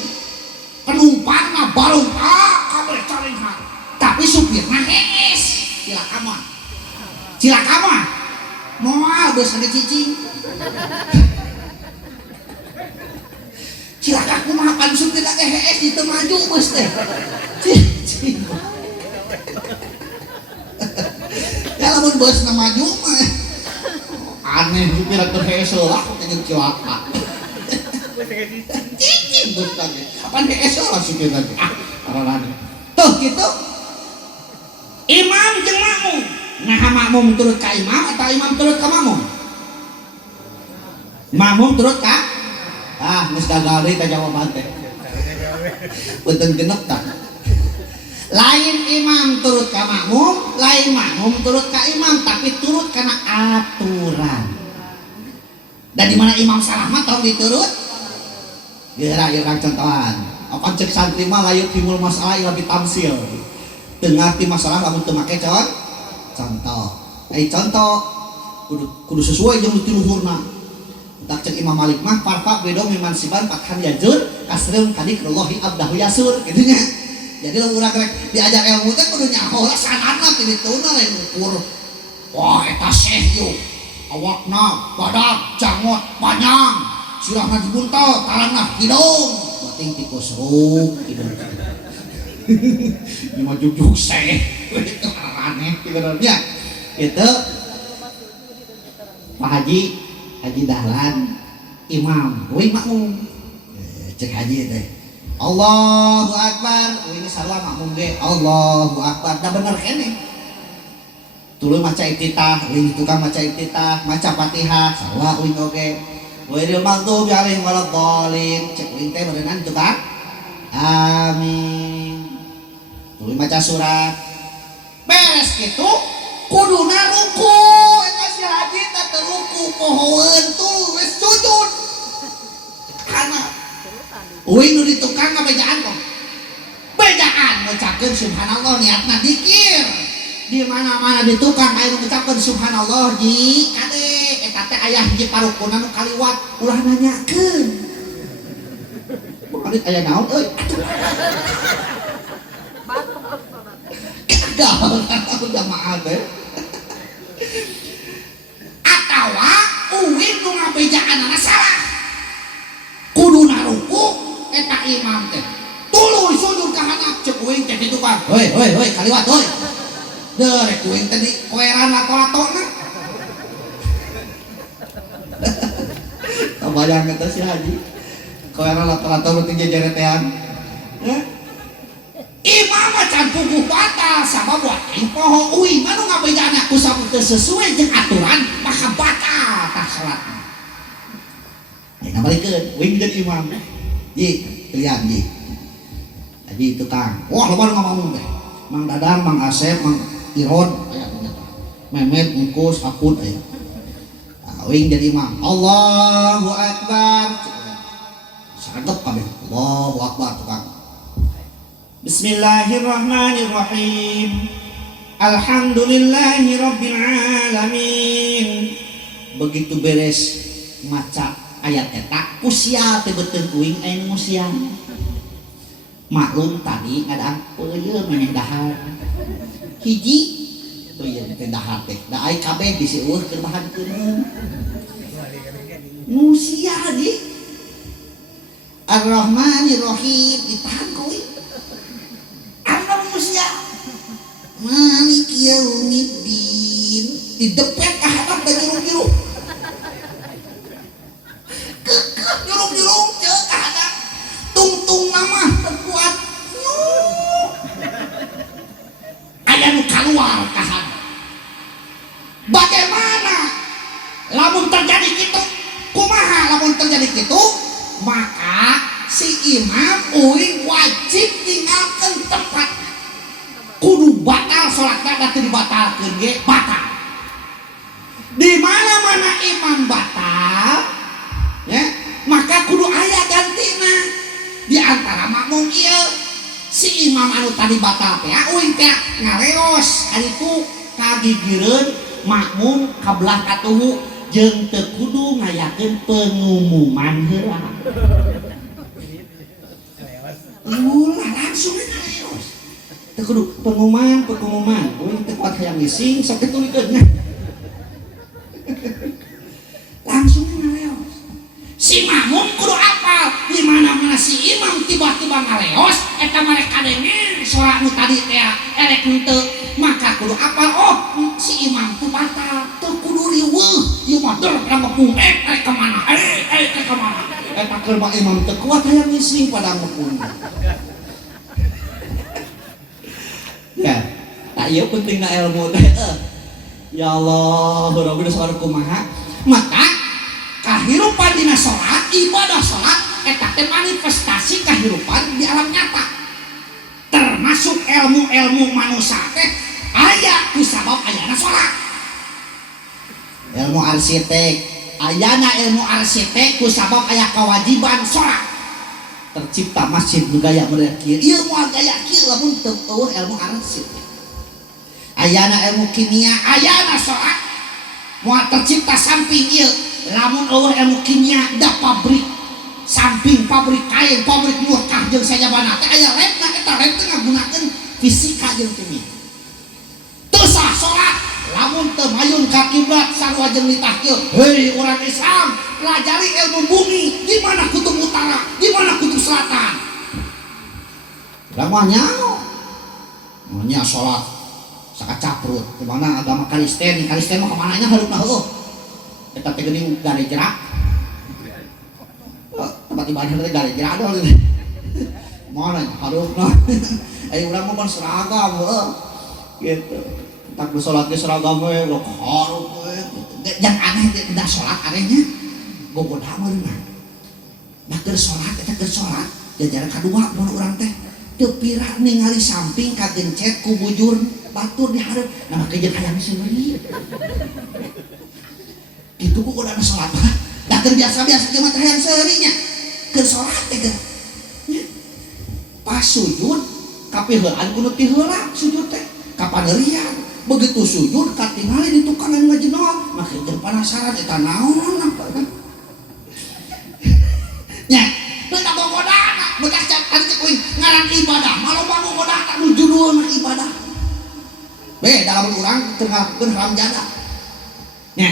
penumpangna barontak kabeh cenghar tapi supirna hees cilaka mah moal beus ada cicing cilaka kumaha pan supir teh hees ditu maju beus teh cicing ya lamun beus na maju mah aneh supir teh hees lah teh cilaka cicing beus teh kapan hees lah supir teh arana tuh gitu imam jeung makmum nah makmum turut ka imam atau imam turut ka makmum makmum turut ka geus gagal deui ta jawaban teh punten genep tah lain imam turut ka makmum lain makmum turut ka imam tapi turut kana aturan dan di mana imam salah mah tong diturut geura ieu kang contohan apa cek santri mah layu timul masalah ila bitamsil teu ngarti masalah lamun teu make contoh kudu sesuai jeung tiluhurna tak cek Imam Malik mah farfa bedo miman siban pakhan yajur kasreum kadikrullahi abdahu yasur gitu nya jadi lamun urang rek diajar ilmu teh kudu nyaho sanadna ti dituna lain ukur wah eta syekh yeuh awakna badak jangot panjang sirahna dibuntel talangna hidung penting ti kusruk hidung ini mah jujuk syekh aneh sebenarnya itu Pak Haji Dahlan imam wih makmum cek haji teh Allahu Akbar wih salah makmum ge Allahu Akbar da bener kene tuluy maca iftitah wih tukang maca iftitah maca Fatihah salah wih oge wairil maghdubi alaihim waladhdallin cek wih teh beneran tukang amin tuluy maca surat beres gitu kuduna ruku eta si haji teh teu ruku pohoeun tuh geus sujud kana uing nu di tukang ngabejaan kok bejaan ngucapkeun subhanallah niatna dikir di mana-mana di tukang aya nu ngucapkeun subhanallah ji kade eta teh aya hiji parukuna nu kaliwat ulah nanyakeun balik aya naon euy gagal jamaah teh atawa uwin nu ngabejaanana salah kuduna ruku eta imam teh tuluy sujud ka handap ceuk uwing teh kitu kan heuy kaliwat heuy derek uwing teh di koeran lato-latona bayang eta si haji koeran lato-lato teh jejeretean imam can puguh batal sama buat poho uing manu ngabejana ku sampun sesuai jeung aturan maka batal tah salatna ayeuna balikeun uing jadi imam ji lihat ji haji tukang wah loba nu ngomong teh Mang Dadang Mang Asep Mang Irod aya ternyata Memet Engkus Apun aya uing jadi imam Allahu Akbar sagep kabeh Allahu Akbar tukang Bismillahirrahmanirrahim Alhamdulillahi Rabbil Alamin begitu beres maca ayat eta kusia teh beuteung uing aya nu siang maklum tadi ngadang peuyeum maneh dahar hiji peuyeum teh dahar teh da ai kabeh disieueuh keur bahankeun nu sia di Ar-Rahmanir-Rahim ditahan ku uing anu sia malik ieu didepet ka hadap da jurung-jurung kekeh jurung-jurung teu ka hadap tungtung nama terkuat aya nu kaluar ka hadap. Bagaimana lamun terjadi kitu kumaha lamun terjadi kitu maka si imam uing wajib tinggalkan tempat kudu batal sholatnya dan dibatalkeun ge batal di mana-mana imam batal ya maka kudu aya gantina di antara makmum ieu si imam anu tadi batal teh uing teh ngareos ari itu kagigireun makmum kabelah katuhu jeung teu kudu ngayakeun pengumuman heula ulah langsung ngareos teu kudu pengumuman uing teu kuat hayang ngising sok ditulikeun langsung ngareos si makmum kudu apal di mana-mana si imam tiba-tiba ngareos eta mereka denge sorak nu tadi teh erek henteu maka kudu apal oh si imam teu batal teu kudu riweuh ieu mah deur ngepung rek ka mana rek ka mana eta keur mah imam teu kuat hayang ngising pada ngepung ya tak ieu pentingna ilmu teh ya Allah urang geus saur kumaha maka kahirupan dina salat ibadah salat eta teh manifestasi kahirupan di alam nyata termasuk ilmu-ilmu manusia teh aya kusabab ayana salat ilmu arsitek ayana ilmu arsitek kusabab aya kewajiban salat tercipta masjid gaya model kieu ieu moal gaya kieu lamun teu eueuh ilmu arsitek ayana ilmu kimia ayana salat moal tercipta samping ieu lamun eueuh ilmu kimia da pabrik samping pabrik kain pabrik murkah jeung sajabana teh aya labna eta lab teh ngagunakeun fisika jeung kimia teu sah salat lamun teu mayun ka kiblat sarua jeung ditahkeun heuy urang Islam pelajari ilmu bumi di mana kutub utara di mana kutub selatan urang mah nya salat sakacaprut di mana agama Kristen mah ka mananya harupna heueuh eta teh geuning gareja tempat ibadah teh gareja ada mana harupna aya urang mah seragam heueuh gitu tak salat ge seragam we lo harup we yang aneh teh udah salat anehnya gogoda meureunna nah keur salat eta keur salat jajaran kadua mun urang teh teu pira ningali samping kagencet ku bujur batur di hareup nah kejeun hayang seuri itu ku goda salat da keur biasa-biasa ge mah hayang seurinya keur salat teh pas sujud kapiheuan kudu ti heula sujud teh kapanerian begitu sujud katingali di tukang anu ngajenol maka jeung penasaran eta naon apa kan nya teu da gogodana bekas can cek euy ngaran ibadah maloba gogodana nu judulna ibadah be dalam urang teu ngalakukeun haram jada nya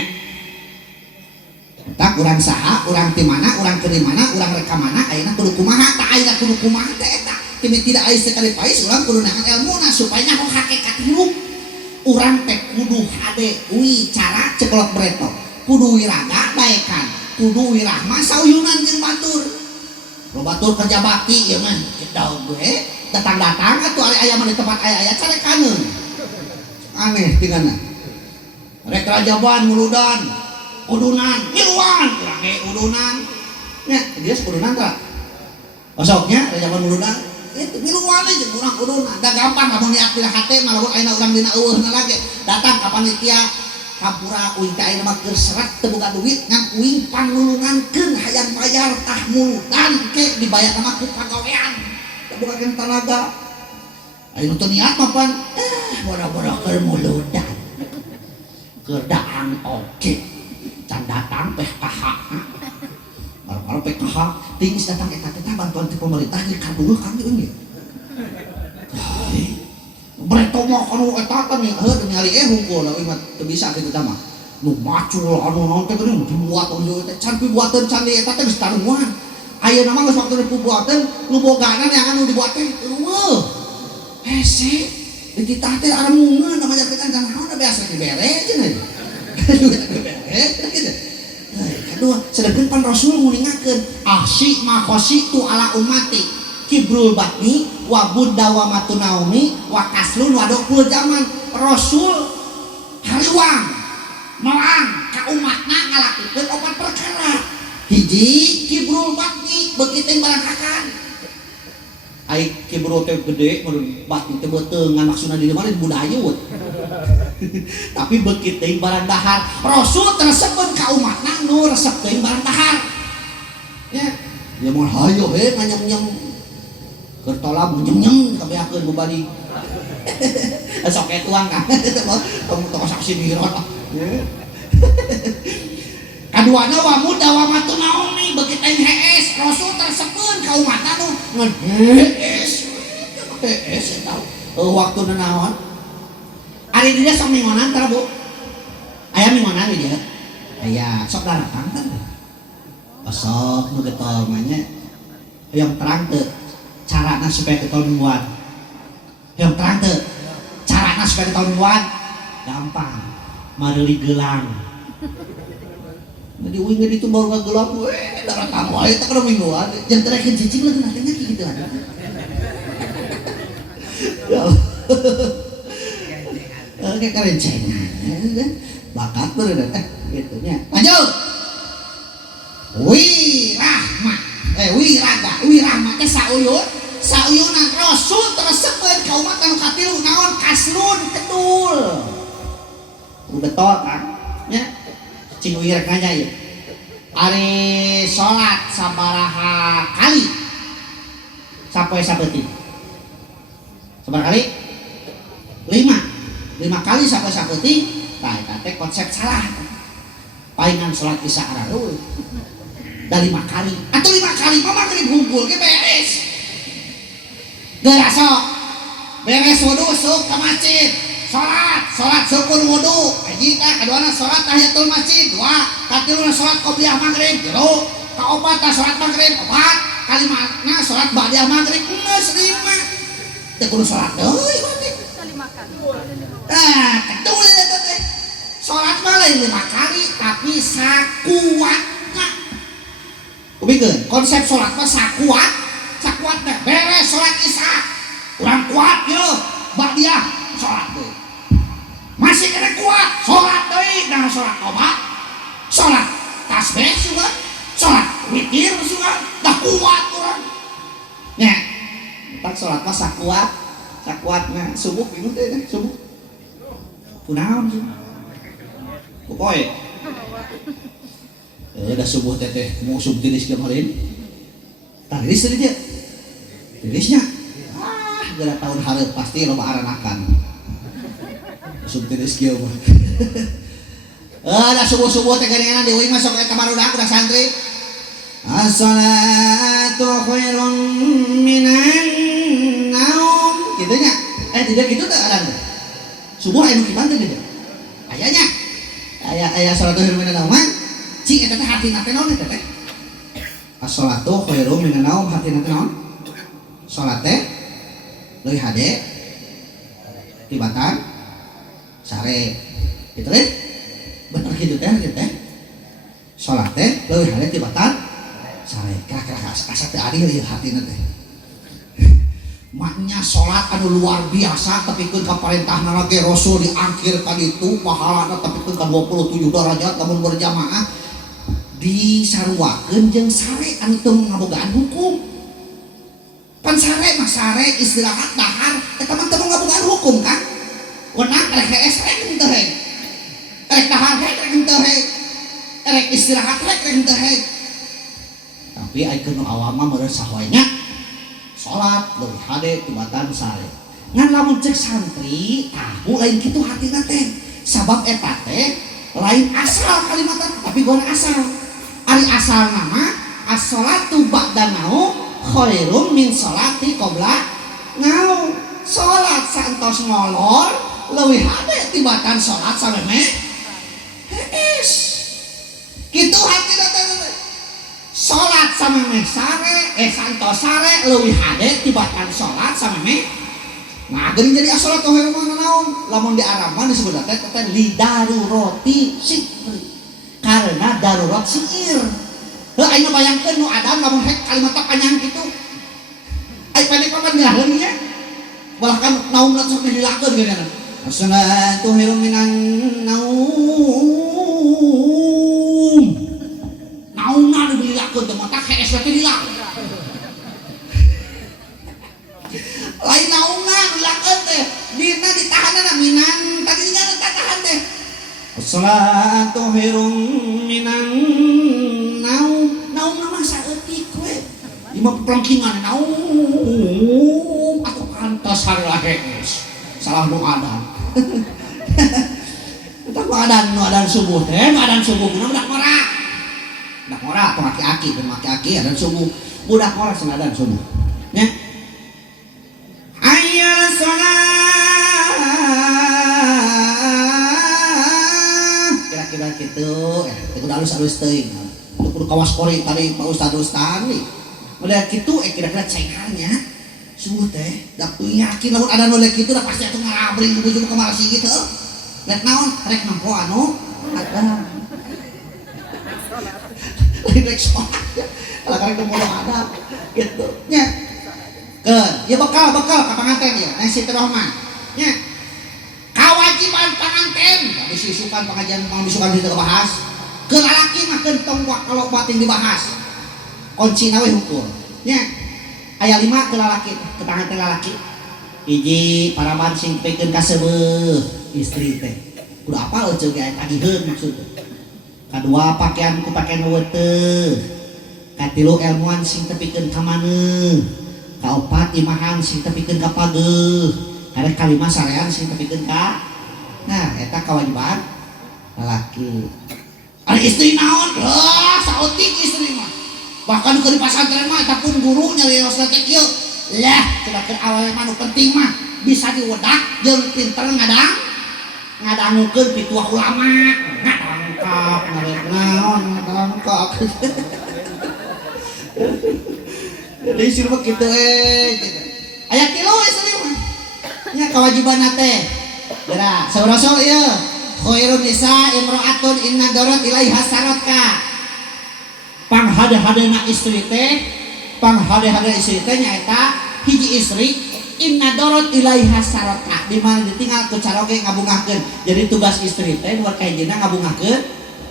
tak urang saha urang ti mana urang keur di mana urang rek ka mana ayeuna kudu kumaha tah ayeuna kudu kumaha teh eta timi tidak aya sekali pais urang kudu nahan ilmuna supaya nyaho hakikat hirup urang teh kudu hade wi cara ceklot breto kudu wiraga baekan kudu wirahma sauyunan jeung batur lo batur kerja bakti ieu mah cedaw gue datang-datang atuh ari aya mah di tempat aya carekaneun aneh tinggalna rek rajaban muludan udunan miluan urang ge udunan nya dia udunan tah osoknya rajaban muludan itu miluan aja urang udunan da gampang lamun niat dina hate mah lamun ayeuna urang dina eueuhna lagi datang ka panitia kampura uing teh ayeuna mah keur serat teu boga duit ngan uing panulungankeun hayang bayar tah muludan ke dibayar mah ku pagawean teu boga keun tanaga ayeuna teu niat mah pan boda-boda keur muludan keur daang oge can datang PKH baru PKH tingis datang eta teh bantuan ti pemerintah di kaduluh kami ini Breto mah anu eta kan heuh ningali hungkul leuwih mah teu bisa kitu tah mah nu macul anu naon teh geuning dibuat ieu teh can pibuateun can di eta teh geus taruhan ayeuna mah geus waktu dibuateun nu bogana yang anu dibuat teh eueuh hese di titah teh aramungeun namanya kita can naon biasa dibere cenah Kedua, sedangkan pan Rasul nguningakeun ahsi makosi tu ala umati kibrul batni wa budda wa matunaumi wa kaslun wa dokul zaman. Rasul hariwang melang ka umatna ngalakukeun opat perkara. Hiji kibrul batni begitu barangkakan. Ai kibrul teh gede mun batni teh beuteung ngan maksudna di mana budayut. Tapi begitu barang dahar Rasul tersebut ka umatna nu resep teuing barang dahar. Ya, ya mun hayo he nganyem-nyem keur tolam nyem-nyem kabeakeun bubali. Sok ke tuang kan. Tong saksi dirot. Kaduana wa muda wa matunaumi begitu hees Rasul tersebut ka umatna nu ngan hees tahu waktu naon. Ari dia sok mingonan tara Bu. Aya mingonan dia. Aya sok datang kan. Sok nu getol mah nya. Yang terang teu carana supaya getol muat. Yang terang teu carana supaya getol muat. Gampang. Mareuli gelang. Jadi uing itu baru gelang we darah tamu aya teh kada mingguan. Jangan terekeun cicing leuh natenya kitu ada. Ya. Kayak kerencengan bakat bener gitu nya. Lanjut wirahma teh sauyunan Rasul tersebut ka umat anu katilu naon kaslun kedul betul kan nya cing wirek nanya ya ari salat sabaraha kali sapoe sabeuting sabaraha kali 5 kali sampai sapeuting tah eta teh konsep salah palingan salat isya araruh dari 5 kali atau 5 kali mah magrib hungkul ge beres geura sok beres wudu sok ka masjid salat syukur wudu hiji tah kaduana salat tahiyatul masjid dua katiluna salat qobliyah magrib jero kaopat tah salat magrib opat kalimatna salat ba'diyah magrib geus 5 teh kudu salat deui kedul eta teh salat mah lain 5 kali tapi sakuatna. Kupikeun konsep salat mah sakuat teh beres salat isya urang kuat ye ba'diyah salat deui masih kena kuat salat deui nah salat qomat salat tasbih juga salat witir juga dah kuat urang nya tak salat mah sakuatna subuh bingung teh subuh kunaon sih pokoe udah subuh teteh mau sub tiris kemarin tak tiris tadi dia tirisnya gara tahun hareup pasti loba aranakan sub tiris kieu mah da subuh-subuh teh geuningan di uing masuk eta marudak udah santri as-salatu khairun minan naum kitu nya tidak gitu teh adan subuh aya nu kiman teh dia ayanya aya salatu khairum minan naum cing eta teh hatina teh naon eta teh as-salatu khairum minan naum hatina teh naon salat teh leuwih hade tibatan sare kitu teh bener kitu teh salat teh leuwih hade tibatan sare kira-kira asa teh adil ieu hatina teh maknya sholat anu luar biasa tapi kun kaparentahna lagi Rasul diangkir ka ditu pahalana tapi kun ka 27 derajat lamun berjamaah disarwakeun jeung sare anu teu ngabogaan hukum pan sare mah sare istirahat dahar eta mah teu ngabogaan hukum kan wenang rek hees rek henteu rek dahar rek henteu rek istirahat rek henteu tapi aya nu awam mah meureun sahoe nya salat leuwih hade tibatan sare ngan lamun cek santri tahu lain kitu hatina teh sabab eta teh lain asal kalimatna tapi gona asal ari asal nama as-salatu ba'da naum khairum min salati qabla naum salat santos ngolor leuwih hade tibatan salat sameme hees kitu hatina teh salat sameme sare santos sare leuwih hade tibatan salat sameme Nah geuning jadi as-salatu khairum minan naum lamun di Arab mah disebut teh lidarurati sihri karena darurat sihir. Heuh aing bayangkeun nu adan lamun rek kalimat panjang kitu ai pendek paman ngalaheun nya bahkan naum sok dilakeun geuna as-salatu khairum minan naum naumna dilakeun teh mata hees teh dilak lain naumna dilakeun teh dina ditahanna minan tadinya tahan teh as-salatu khairum minan naum mah saeutik we lima pelengkingan naum atau pantas harlahees salah nu adan eta nu adan subuh teh adan subuh budak mora atau aki-aki adan subuh budak mora cenah adan subuh nya ayyal salat kira-kira kitu kudu alus-alus teuing kudu kawas kori tadi Pak Ustaz nih melihat kitu kira-kira caingannya subuh teh da yakin lamun ada nu kitu da pasti atuh ngarabring ke bujur kamar si kitu rek naon rek nampo anu ada rek sholat kalau karek mau ada gitu nya ya bekal ka panganten ya nasi terahman nya kewajiban panganten bisukan pengajian bisukan kita bahas ke lalaki mah kentong kalau batin dibahas kunci nawe hukum nya aya 5 ke lalaki ke panganten lalaki hiji paraman sing pikeun ka seubeuh istri teh kudu apal ceuk aya tagiheun maksudna kadua pakaian ku pakaian weuteuh katilu ilmuan sing tepikeun ka maneuh kaopat imahan sing tepikeun ka pageuh karek kalima sarean sing tepikeun ka nah eta kewajiban lalaki ari istri naon saeutik istri mah bahkan ke di pasantren mah eta pun guru nyarios teh kieu lah cenah keur awal mah nu penting mah bisa diwedak jeung pinter ngadangukeun pituah ulama ngadangkap ngarep naon ngadangkap jadi sih mah kitu gitu aya 3 istri mah nya kewajibanna teh geura saur-saur ieu khairun nisa imra'atun inna darat ilaiha saratka panghade-hadena istri teh nyaeta hiji istri inna darat ilaiha saratka di mana ditinggal ku caroge ngabungahkeun jadi tugas istri teh buat kahijina ngabungahkeun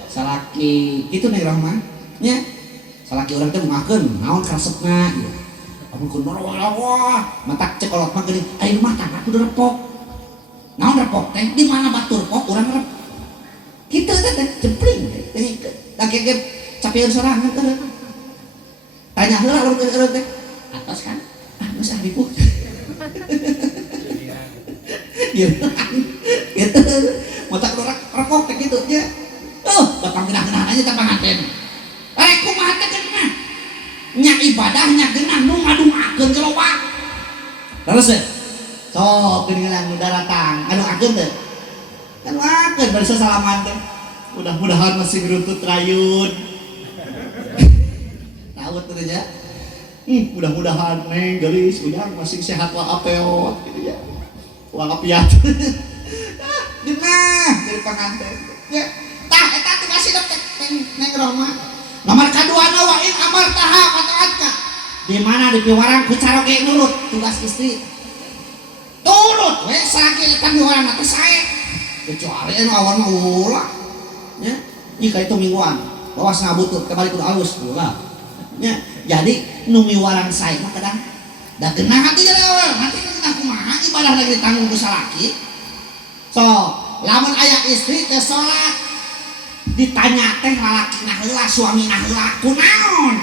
salaki kitu nih Rahman nya salaki urang teh bungahkeun naon karesepna gitu amun kun wah matak cekolot mah geuning aya rumah tangga kudu repok naon repok teh di mana batur pok urang rep kitu teh jempling teh da gegep capieun sorangan teh tanya heula lamun keur teh atos kan geus aripu gitu matak repok teh kitu nya datang genah-genah aja teh panganten rek kumaha teh genah nya ibadahnya genah nu ngadungakeun ke loba terus sok geuningan nu daratang ngadungakeun teh ngadungakeun bari sasalaman teh mudah-mudahan masih ngeruntut rayun tahu teh ya mudah-mudahan neng geulis ujang masih sehat walafiat gitu ya walafiat genah jadi panganten ya tah eta tugasna neng Roma nomor kaduana wa in amartaha fataatka di mana di piwarang ku caroge nurut tugas istri turut we sage eta piwarang teh sae kecuali anu awan mah ulah nya jika itu mingguan bawas ngabutut kembali kudu alus ulah nya jadi nu miwarang sae mah kadang da genah hati jadi awal hati genah kumaha ibadah lagi ditanggung ku salaki so lamun aya istri teh salat ditanya teh lalakina heula suamina heula kunaon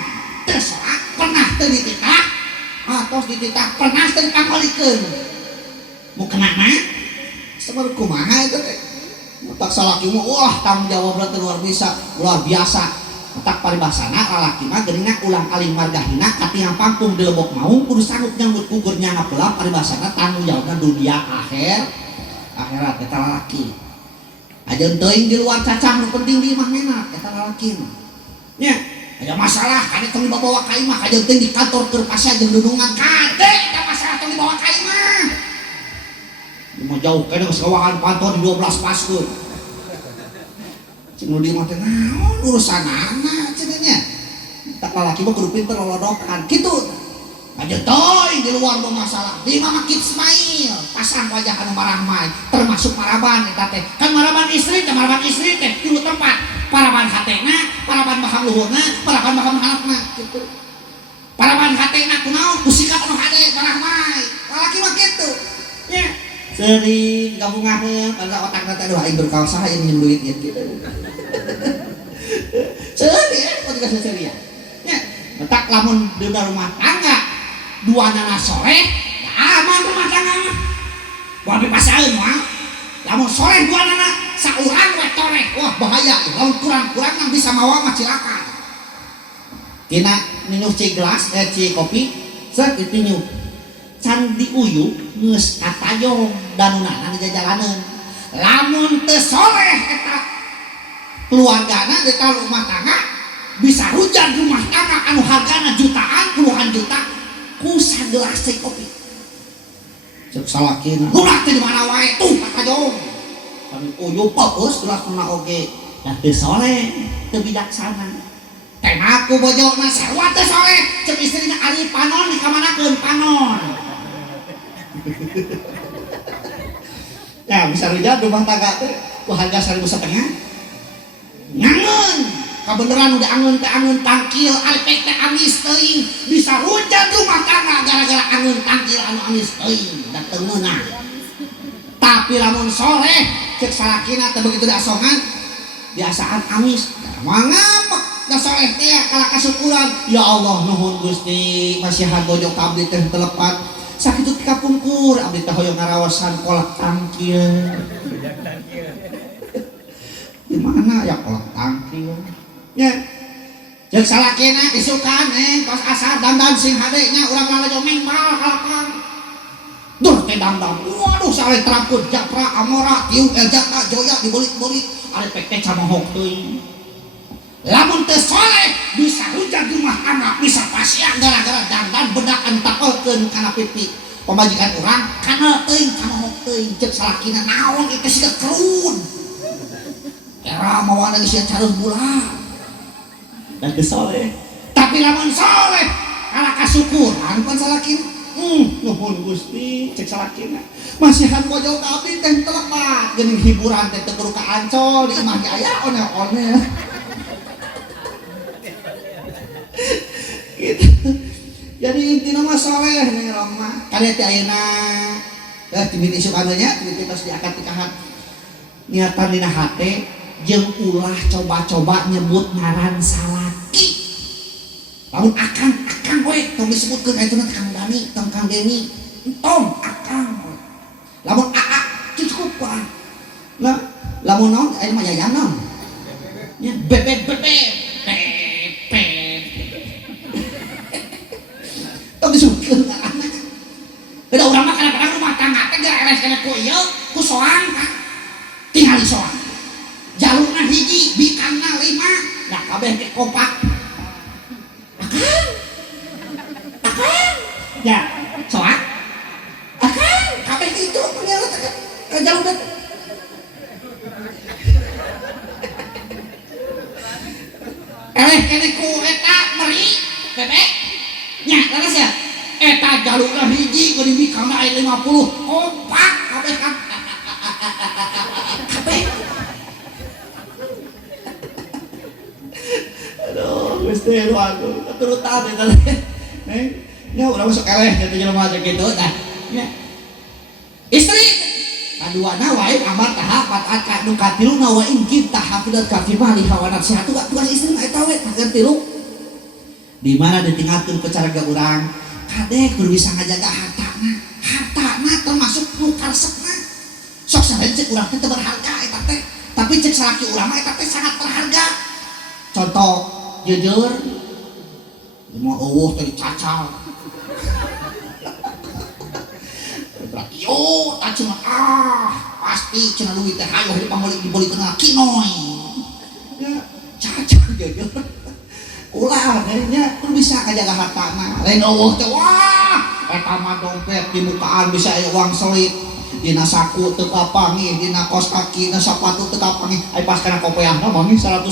teu salat pernah teu dititah tos dititah pernah teu dipangolikeun mu kenana sabar kumaha eta teh tak salaki mah wah tanggung jawabna teh luar biasa tak paribasana lalaki mah geuninna ulang aling margahina katingal pangpung delebok maung kudu sanggup nyambut gugurnya ngapeulap paribasana tanggung jawabna dunia akhirat eta lalaki aja teuing di luar cacang nu penting di imah mena eta lalaki nya aya masalah kade tong dibawa ka imah aja teuing di kantor keur pasea jeung dudungan kade eta masalah tong dibawa ka imah mau jauh kena sekawahan pantau di 12 paskeun cinu di mati naon urusan anak cenanya tak lalaki mah kudu pinter lolodokan gitu aja toy di luar bermasalah di mama kids mail pasang wajah anu marah-marah termasuk maraban eta teh kan maraban istri teh dulu tempat paraban hatena paraban bahang luhurna paraban bahang hanapna gitu paraban hatena kunaon kusikat anu hade marah-marah lalaki mah gitu nya sering gabungaheun pada otakna teh aduh aing berkaos saha yang duit gitu sering kok dikasih serius nya tak lamun di rumah tangga dua nana soleh aman rumah tangga mah wah dipasain mah lamun soleh dua nana saurang we toreh wah bahaya lamun kurang-kurang nang bisa mawa mah cilaka tina minum ci gelas ci kopi set ditinyu can diuyuh geus katayong danunana di jalanan lamun teu soleh eta keluargana di rumah tangga bisa hujan rumah tangga anu hargana jutaan puluhan juta ku sagelas teh kopi cek salakina ulah teh di mana wae tuh katayong kami uyuh popus gelas kena oge da teu soleh teu bijaksana teh aku bojona sarua teu soleh cek istrina ari panon dikamanakeun panon ya bisa hujan rumah tangga teh ku harga 1.500 ngangeun kabeneran udah angeun teh angeun tangkil alpek teh amis teuing bisa hujan rumah tangga gara-gara angeun tangkil anu amis teuing da teu meunang tapi lamun soleh cek salakina teh begitu da asongan biasaan amis moal ngambek da soleh teh kala kasukuran ya Allah nuhun Gusti masihan bojo ka abdi teh telepat sakitu kapungkur abdi teh hoyong ngaraosan kolak tangkil di mana ya kolak tangkil nya jeung salakina isukan kos asar dandan sing hade nya urang lalajo mengbal kalakang dur teh dandan waduh sare terapkeun japra amora tiung eljata joya dibolit-bolit are pek teh camohok teuing lamun teu soleh bisa hujan rumah tangga bisa pasian gara-gara dandan bedak entakeun kana pipi pamajikan urang kana teuing camohok teuing ceuk salakina naon ieu teh siga kerun era mawana geus careuh bulan dan soleh tapi lamun soleh kala kasukuran pan salakin nuhun Gusti cek salakina masihan bojo ka abdi teh telepat geuning hiburan teh teu kudu ka Ancol di imah aya one-one gitu jadi intina mah soleh nih Roma kali teh ayeuna timit isu kanunya timit tos diangkat tikahat niatan dina hate jeung ulah coba-coba nyebut ngaran salaki lamun akang we tong disebutkeun aya teh Kang Dani tong Kang Deni entom akang lamun aa cukup pak nah lamun naon aya mah yayan naon nya bebek tong disebutkeun ngaranna beda urang mah kadang-kadang rumah tangga teh geus eles kana ku ieu ku soang tinggal soang jalurna hiji bikangna 5 nah kabeh teh kompak akang ya soak akang kabeh itu ternyata ka jalur teh eleh kene ku eta meri bebek nya laras ya eta jalurna hiji kudu bikangna aya 50 kompak kabeh kan kabeh aduh Gusti aduh aku keturutan eta teh nya urang masuk eleh jadi jelema teh kitu tah nya istri kaduana wae amar tahap patat nu katiluna wa in kita hafidat ka fi mali hawa nafsiha tugas istri mah eta we tah tilu di mana ditinggalkeun ku cara urang kadek kudu bisa ngajaga hartana termasuk nu karesepna sok saha cek urang teh berharga eta teh tapi cek salaki urang mah eta teh sangat berharga contoh jujur mau eueuh teh dicacal yo tak cuma pasti cenah duit teh hayo diboli tengah kinoy ya cacal jujur ulah nya kudu bisa ngajaga hartana lain eueuh teh wah eta mah dompet di mukaan bisa aya uang selip dina saku teu kapangi, dina kos kaki na sapatu teu kapangi. Ai pas kana kopeahna mah 100.000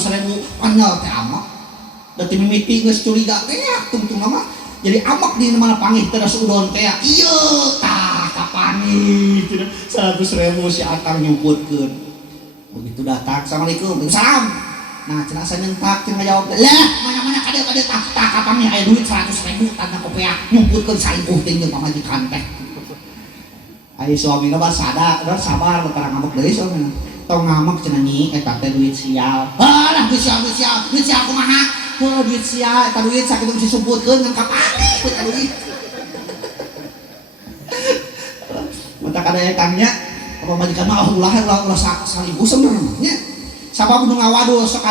panjal teh amak. Da ti mimiti geus curiga teh tungtung mah. Jadi amak di mana pangih terus udon teh. Ieu tah kapangi 100.000 si Akang nyumputkeun. Begitu datang, assalamualaikum, salam. Nah, cenah asa nyentak cenah jawab, "Lah, mana-mana kadeu tah kapangi aya duit 100.000 tanda kopeah nyumputkeun salingkuh teh jeung pamajikan teh." Ai suamina mah sabar barang ngambek deui suamina. Tong ngambek cenah nyi eta teh duit sial. Halah duit sial kumaha? Heuh duit sial eta duit sakitu disumputkeun ngan kapangi eta duit. Mata kada tanya apa majikan mah ulah salingkuh sebenarnya. Sabab nu ngawadul sok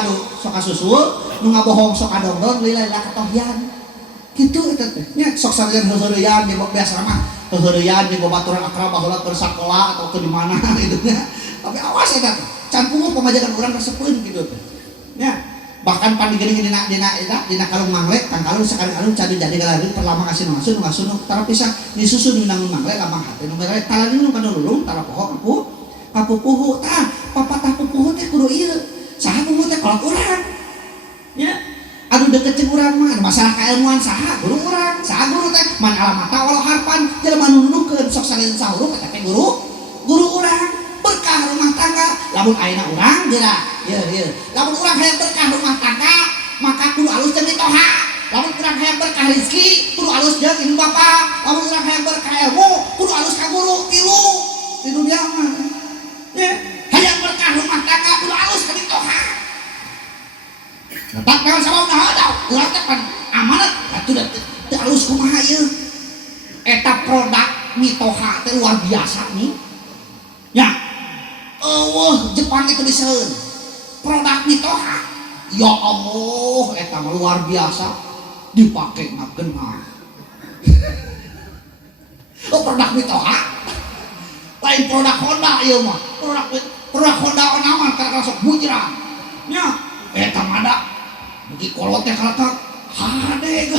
kasusul, nu ngabohong sok kadongdon, lila katohian. Kitu eta teh. Nya sok sareng heureuyan jeung biasa mah heureuyan jeung babaturan akrab baheula keur sakola atau ke di mana gitu nya. Tapi awas eta teh. Can punguh pamajikan urang resepeun kitu teh. Nya bahkan pan digeuning dina kalung manglek, kang kalung sakareng kalung cadi jadi galadeun perlama kasih nu ngasuh tara pisah ni susu nu nang manglek lamang hate nu mere talani nu kana lulung tara pohon pupuhu tah papatah pupuhu teh kudu ieu saha pupuhu teh kolot urang nya anu deukeut jeung urang mah masalah kailmuan saha guru urang saha guru teh man alamata walau harpan jelema nu nuduhkeun sok salin sahurup eta teh guru urang berkah rumah tangga lamun ayeuna urang geura ieu lamun urang hayang berkah rumah tangga maka kudu alus jeung mitoha lamun urang hayang berkah rezeki kudu alus jeung ibu bapa lamun urang hayang berkah ilmu kudu alus ka guru tilu di dunia mah ya hayang berkah rumah tangga kudu alus ka mitoha tak kawan sabab naha urang teh pan amanat atuh teu alus kumaha ieu eta produk mitoha teh luar biasa nih ya Jepang itu diseun produk mitoha ya Allah eta mah luar biasa dipake ngageunah produk mitoha lain produk Honda ieu mah produk Honda onaman karena sok bujrah nya eta mah da mugi kolot teh kalatak hade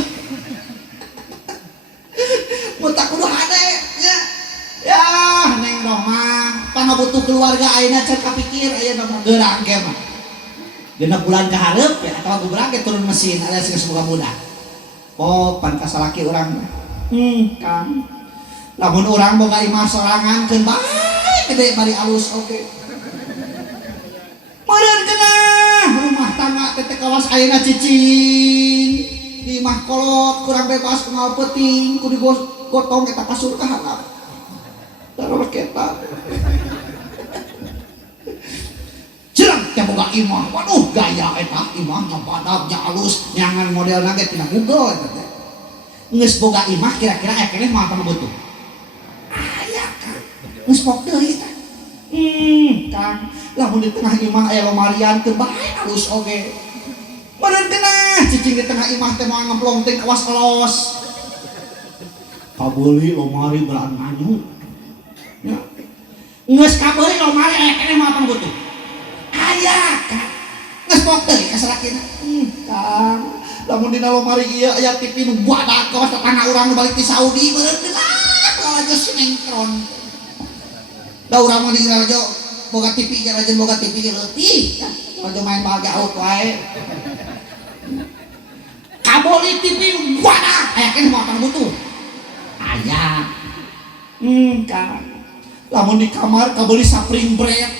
mutak kudu hade ya neng romang pan butuh keluarga ayeuna can kapikir ayeuna mah geurang ge mah dina bulan kahareup ya atawa bubrang ge turun mesin alias geus boga budak pan kasalaki urang Kang lamun urang boga imah sorangan keun bae gede bari alus oge meureun keunah rumah tangga teh kawas ayeuna cicing di imah kolot kurang bebas kumaha peuting kudu gotong eta kasur ka harap taruh kita jerang yang boga imah waduh gaya eta imahnya badapnya alus nyangan model nage tina Google eta teh geus boga imah kira-kira aya keneh moal panu butuh aya kan geus pok deui eta Kang lamun di tengah imah aya lomarian teu bae alus oge meureun keneh cicing di tengah imah teh moal ngemplong teh kawas elos kabeuli lomari belaan manyu ya geus kabeuli lomari aya keneh moal panu butuh aya kan geus pok deui kasalakina Kang lamun dina lomari ieu aya TV nu badag kawas tetangga urang nu balik ti Saudi meureun geus geus sinengtron da urang mah di rajo boga TV nya rajin boga TV leutik rajo main bahagia out wae kaboli TV nu badag aya keneh moal panu butuh aya Kang lamun di kamar kabeli spring bread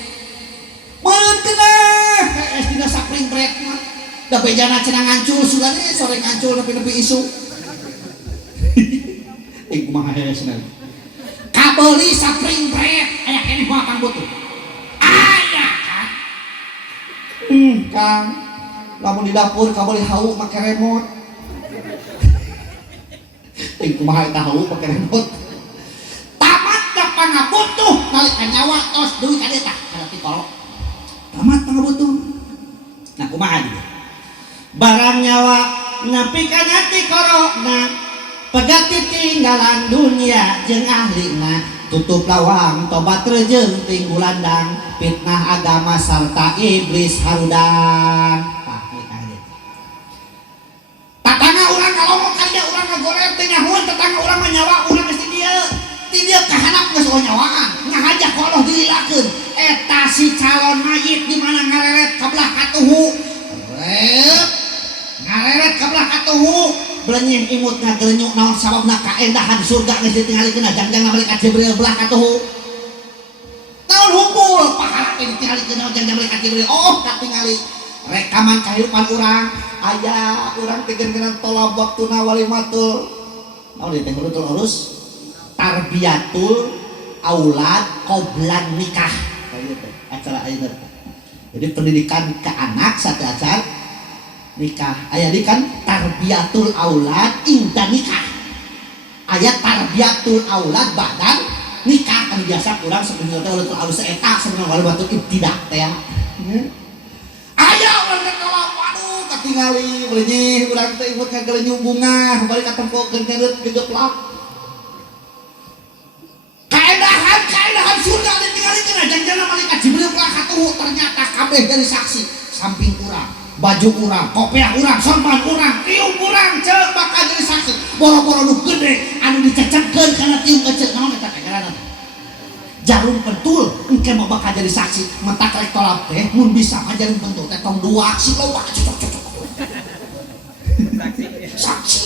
meureun keneh es dina spring bread mah da bejana cenah ngancul sudah nih sore ngancul nepi-nepi isu kumaha heresna kabeli spring bread aya keneh moal pang butuh aya kan Kang lamun di dapur kabeli hau make remote kumaha eta hau make remote pangabutuh nalika nyawa tos duit ka dieu tah kana ti kolot tamat pangabutuh nah kumaha dia barang nyawa nepi kana ti korona pegati tinggalan dunia jeung ahlina tutup lawang tobat rejeung ting gulandang fitnah agama sarta iblis harudang tatangga urang kalongok ka dieu urang ngagoler teh nyahoan tatangga urang mah nyawa urang geus di dieu ti dieu kahanap geus nyawaan calon mayit di mana ngareret ka belah katuhu ngareret ka belah katuhu belenyeh imut ngagerenyuk naon sababna kaendahan surga geus ditingalikeun jangjang malaikat Jibril belah katuhu naon hukul pahala teh ditingalikeun naon jangjang malaikat Jibril katingali rekaman kehidupan urang aya urang teh geunan tolab waktuna walimatul naon teh urus tarbiyatul aulad qoblan nikah acara ayeuna jadi pendidikan ke anak satu acara nikah aya di kan tarbiyatul aulad inda nikah aya tarbiyatul aulad badan nikah kan biasa kurang sebenarnya teh ulah alus eta sebenarnya walau batu ibtidah teh ya aya urang teh kalau waduh katingali beuleuh urang teh imut ngageuleuh bunga balik ka tempokeun nyeureut gegeplak kaedahan surga ditinggalikeun jangjana malaikat Jibril belah katuhu ternyata kabeh dari saksi samping urang baju urang kopiah urang sorban urang tiung urang ceuk bakal jadi saksi boro-boro nu gede anu dicecekkeun kana tiung kecil naon eta kagarana jarum pentul engke mah bakal jadi saksi mentak rek tolap teh mun bisa mah jarum pentul teh tong dua si loba cocok saksi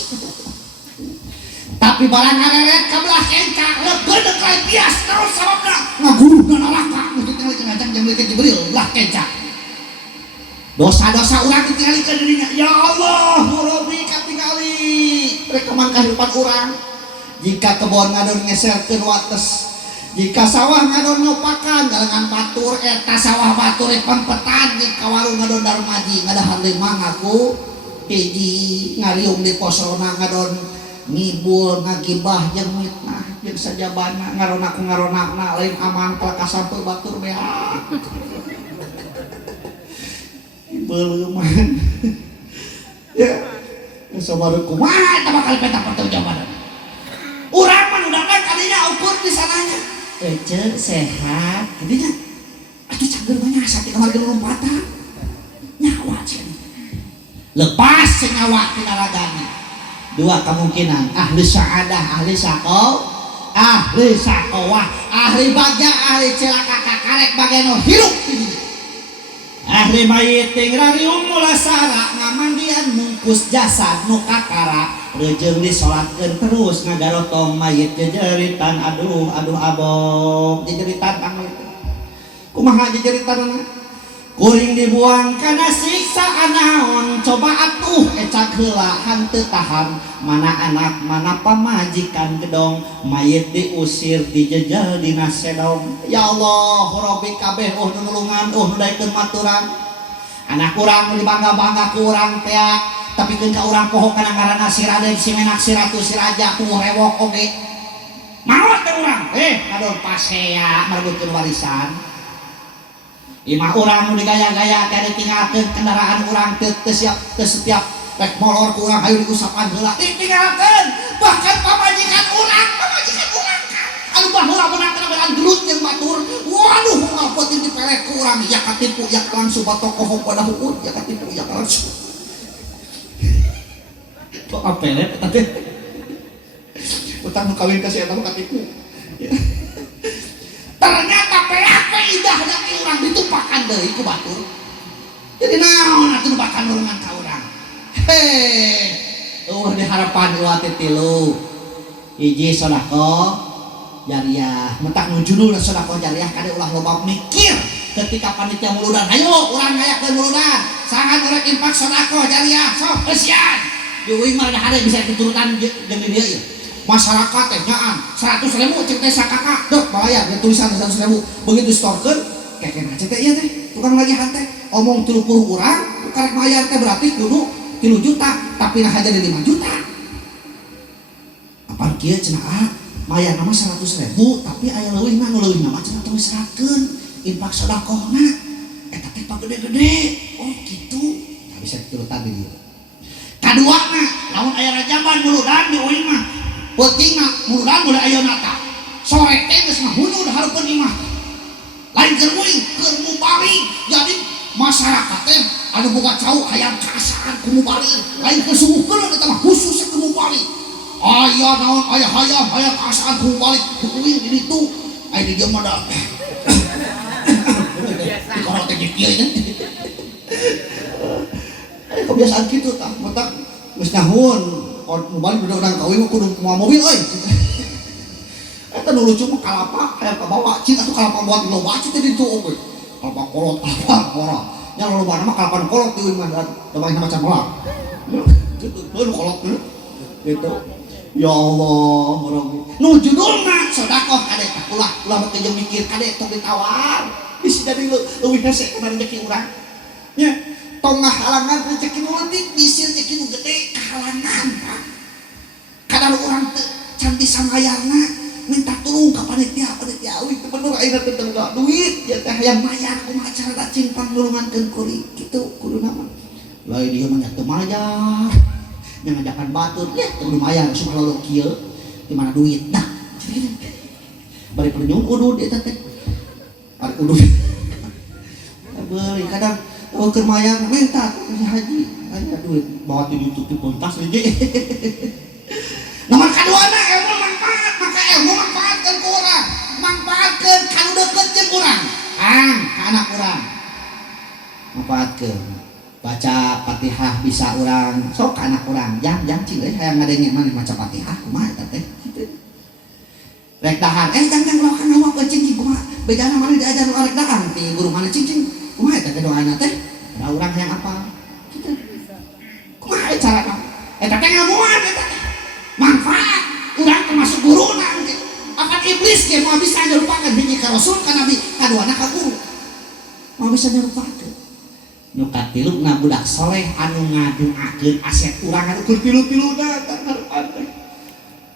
tapi barang ngareret ka belah engka lebeudeg lain bias terus sababna ngaguruhna neraka untuk tinggalikeun jangjang malaikat Jibril belah kenca dosa-dosa urang ditinggalikeun dirinya ya Allah Rabbi katingali rekaman kehidupan urang jika kebon ngadon ngeserkeun wates jika sawah ngadon ngopakan galengan batur eta sawah batur pempetan jika warung ngadon darmaji ngadahan lima ngaku hiji ngariung di posona ngadon ngibul ngagibah jeung mitnah jeung sajabana ngaronak lain aman ka sampai batur beak beleuman ya sabaru kumaha eta bakal peta pertanggungjawaban urang mah udah kadinya ukur di sananya ece sehat gitunya atuh cager mah nyasa ti kamari lompatan nyawa cenah lepas senyawa tina ragana dua kemungkinan ahli sa'adah ahli saqaw ahli saqawah ahli bagja ahli celaka kakarek bageno hirup ahli mayit ting rariung mulasara ngamandian mungkus jasad nu kakara rejeung disolatkeun terus ngagarotong mayit jejeritan aduh abong jejeritan kang kumaha jejeritan kuring dibuang kana siksa anaon coba atuh ecak heula hanteu tahan mana anak mana pamajikan gedong mayit diusir dijejel dina sedong ya Allah Rabbi kabeh nulungan daekeun maturan anak urang dibangga-bangga ku urang teh tapi keun ka urang poho kana ngaranna si Raden si Menak si Ratu si Raja ku rewok oge maot teh urang ngadon pasea marebutkeun warisan imah urang nu digaya-gaya teh ditinggalkeun kendaraan urang teu setiap rek molor ku urang hayu diusapan heula ditinggalkeun bahkan pamajikan urang anu baheula meunang kana belan gelut jeung batur waduh ngapotin dipelek ku urang ya katipu ya langsung batokoh pada hukum ya katipu ya langsung kok apelet eta teh utang nu kawin ka si eta mah katipu ternyata PHP indahna ke urang ditumpakan deui ku batur jadi naon atuh nubakan nulungan ka urang di harapan dua titilu hiji sodako jariah mentak nu judulna sodako jariah kade ulah loba mikir ketika panitia muludan hayo urang ngayakeun muludan sangat urang infak sodako jariah sok eusian diuing mah ada bisa diturutan jeung dieu ieu masyarakat teh nyaan 100.000 cek teh sakaka dok bayar ya tulisan 100.000 begitu storkeun kekena cek teh ieu teh tukang lagi hante omong 30 urang karek bayar teh berarti kudu 3 juta tapi nah aja 5 juta apaan kieu cenah bayar nama 100.000 tapi aya leuwih mah nu leuwih mah cenah tong serahkeun infak sedekahna eta teh pagede-gede oh kitu tah bisa diturutan di dieu kadua mah lamun aya rajaban muludan diuing mah penting mah muludan mulai ayeuna tah sore teh geus ngahunyud hareupeun imah lain keur uing keur mubari jadi masyarakat teh anu boga cau hayang kaasaan ku mubari lain kesuguhkeun eta mah khusus ku mubari aya naon aya hayang kaasaan ku mubari ku uing di ditu aya di dieu mah da ieu nya. Kebiasaan gitu tah, matak geus nyahun, balik budak-budak kawin kudu kumaha mobil euy. Eta nu lucu mah kalapa aya kabawa cing atuh kalapa buat loba cing teh ditu oge. Kalapa kolot, kalapa ora. Nya loba mah kalapa kolot teuing mah tebang macan kolot. Gitu, nu kolot gitu. Ya Allah, orang nu judulna sedekah kade ulah mah teh mikir kade tok ditawar. Bisa jadi leuwih hese kemarin rezeki urang. Nya tong ngahalangan rezeki nu leutik bisi rezeki nu gede kahalangan. Kadang urang teu can bisa mayarna minta tolong ke panitia uih teu bener ayeuna teh teu duit ya teh hayang mayar kumaha carana cing panggulungankeun kuring kitu kuduna mah. Lain ieu mah teu mayar. Yang ngajakan batur, ya kudu mayar suka lalu kieu di mana duit dah. Bari pernyun udud eta teh. Bari udud. Beuring kadang keur mayar minta haji, aya duit bawa ti ditutup puntas we. Nomor kaduana ilmu manfaat, maka ilmu manfaatkeun ku urang. Manfaatkeun kanu deukeut jeung urang. Ka anak urang. Manfaatkeun. Baca Fatihah bisa urang sok ka anak urang jang cing euy hayang ngadenge maneh maca Fatihah kumaha eta teh kitu rek dahar jang lo kana wae cing kumaha bedana maneh diajar rek dahar ti guru maneh cing kumaha eta teh doana teh da urang hayang apal kitu kumaha carana eta teh ngamuan eta teh manfaat urang termasuk guruna akan iblis ge moal bisa nyerupakeun hiji ka rasul ka nabi kaduana ka guru moal bisa nyerupakeun nu katiluna budak soleh anu ngaduakeun aset urang anu keur tilu-tiluna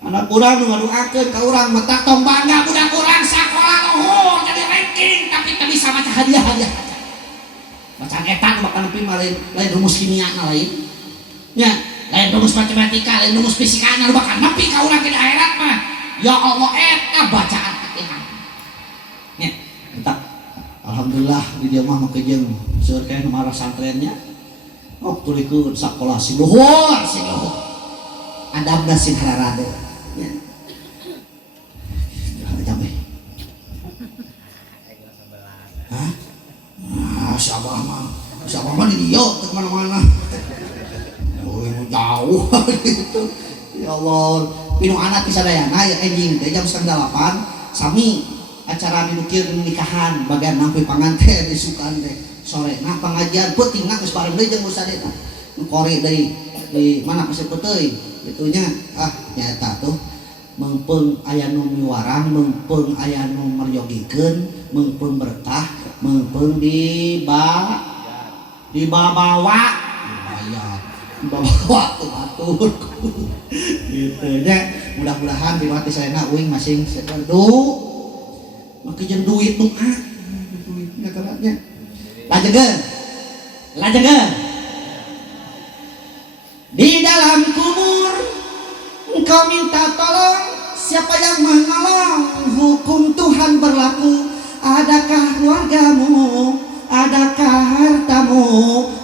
anak urang nu ngaduakeun ka urang mata tong bangga budak urang sakola luhur jadi ranking tapi teu bisa maca hadiah bacaan eta nu bakal nepi mah lain rumus kimia na lain nya lain rumus matematika lain rumus fisika nu bakal nepi ka urang di akhirat mah ya Allah eta bacaan Fatihah nya entak alhamdulillah di dieu mah make jeung seueur kae marah santrennya tulikeun sakola si luhur adabna sing hararade nya jambe hah siapa mah di dieu teu kemana-mana jauh gitu ya Allah pinu anak pisadayana ya enjing teh jam 7.30 sami acara dinukir nikahan bagian nampi panganten disukan teh sore nah pengajian penting geus bareng deui jeung ustad eta nu kori deui di mana geus teuing itunya nyaeta tuh meungpeung aya nu miwarang meungpeung aya nu meryogikeun meungpeung berkah meungpeung dibawa tuh atur gitu nya mudah-mudahan di hati saya uing masing sekedu make jeung duit nu duit ngatarannya lajengeun di dalam kubur engkau minta tolong siapa yang menolong hukum Tuhan berlaku adakah keluargamu adakah hartamu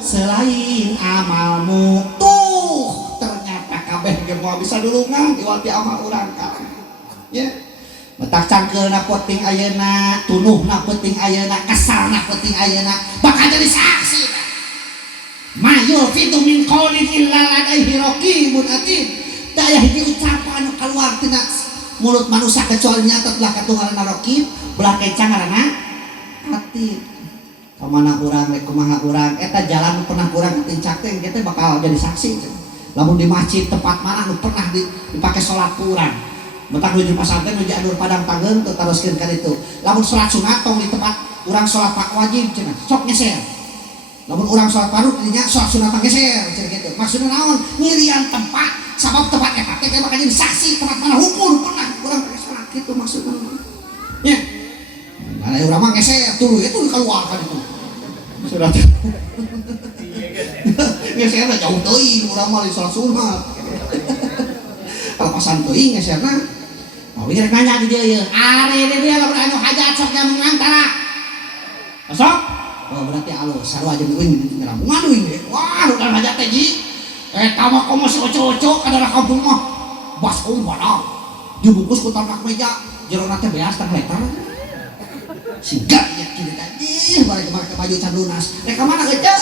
selain amalmu tuh ternyata kabeh ge moal bisa dulungan diwati amal urang ka nya metak cangkeulna penting ayeuna tunuhna penting ayeuna kesalna penting ayeuna bakal jadi saksi mayul fitu min qaulin illa ladaihi raqibun atid teu aya hiji ucapan anu kaluar tina mulut manusia kecuali nyata telah katungaran raqib belah kecang ngaranna atid kamana urang rek kumaha urang eta jalan pernah urang tincak teh kita bakal jadi saksi lamun di masjid tempat mana nu pernah dipake salat urang betak nuju pasantren nuju adur padang tanggeun teu taroskeun ka ditu lamun salat sunat tong di tempat urang salat wajib cenah sok ngeser lamun urang salat fardu dinya salat sunat geser cenah kitu maksudna naon nyirian tempat sabab tempat eta teh bakal jadi saksi tempat mana hukum pernah urang pake salat kitu maksudna nya mana urang mah geser tuluy itu keluar ka ditu surat geserna jauh teuing urang mah di salat sunat kalapasan teuing geserna Wih rek nanya di dia ya, are dia lamun anu hajat sok jamu ngantara, sok? Oh berarti alus, sarua aja uing di tengah ngadu ini, wah udah hajat teji, tamak kamu si oco-oco kadang kampung mah, baskom padang, dibungkus ku tamak meja, jero nate beas tak letar, Singgah ya kini tadi balik ke baju can lunas mereka mana aja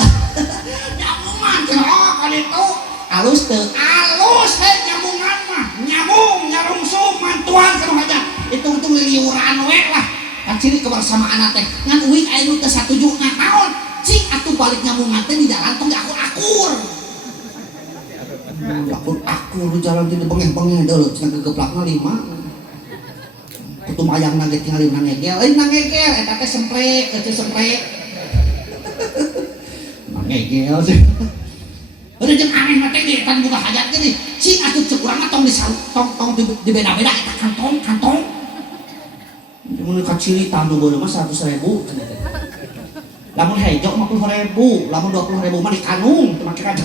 nyambungan cenah kali itu alus teu alus nyambungan mah nyambung nyarungsung mantuan kana aja itu liliuran we lah kan ciri kebersamaan teh ngan uing aya nu teu satuju naon cing atuh balik nyambungan teh di jalan tong akur-akur akur jalan teh bengeh-bengeh deuleu cenah gegeplakna 5 kutu mayang nage tinggal nangegel eta teh semprek nangegel sih udah jeung aneh mah teh di tan buka hajat gini si atuh cek urang tong di beda-beda eta kantong mun kacili tandu beuneu mah 100.000 lamun hejo 50.000 lamun 20.000 mah di kanung teu make kaca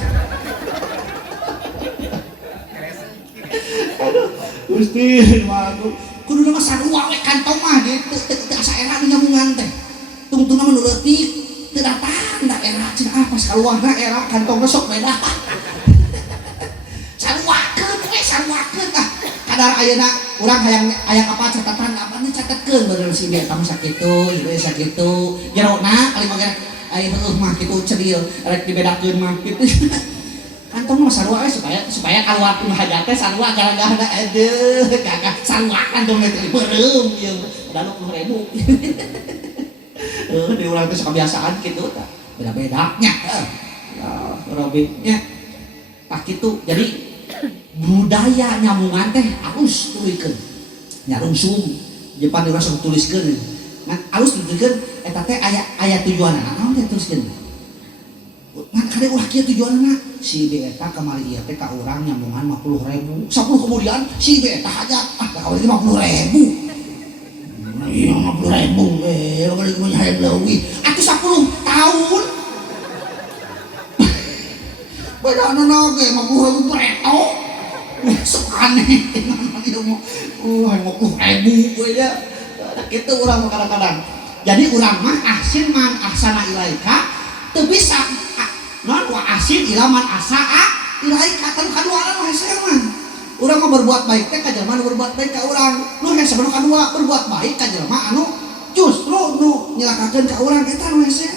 aduh Gusti maaf kudu nama sarua we kantong mah gitu asa era di nyambungan teh tungtungna mah nu leutik teu datang daerah cenah pas kaluarna era kantongna sok beda saruakeun kadar ayeuna urang hayang apa catatan apa nih catetkeun bener si dia kamu sakitu ieu sakitu jerona kali mah aya heuh mah kitu cedil rek dibedakeun mah kitu kantong mah sarua supaya keluar pun hajatnya sarua gara-gara aduh gagah sarua kantong teh beureum ieu padahal 20.000 di urang teh kebiasaan kitu tah beda-beda nya ya robitnya tak kitu jadi budaya nyambungan teh alus tulikeun nyarungsum jeung pan urang tuliskeun ngan alus tulikeun eta teh aya tujuanna naon teh tuliskeun ngan kade ulah kieu tujuanna si beta kemari ieu teh ka urang nyambungan 50.000 10 kemudian si beta hajat kawin 50.000 iya 50.000 lo kali punya hayang leuwih atuh 10 tahun beda anu nage 50.000 preto sok aneh ieu mah 50.000 we ya kitu urang kadang-kadang jadi urang mah ahsin man ahsana ilaika teu bisa non wa asin ilaman asaa ilai katan kaduaan mah hese mah urang mah berbuat baik teh ka jelema nu berbuat baik ka urang nu hese nu kadua berbuat baik ka jelema anu justru nu nyelakakeun ka urang eta nu hese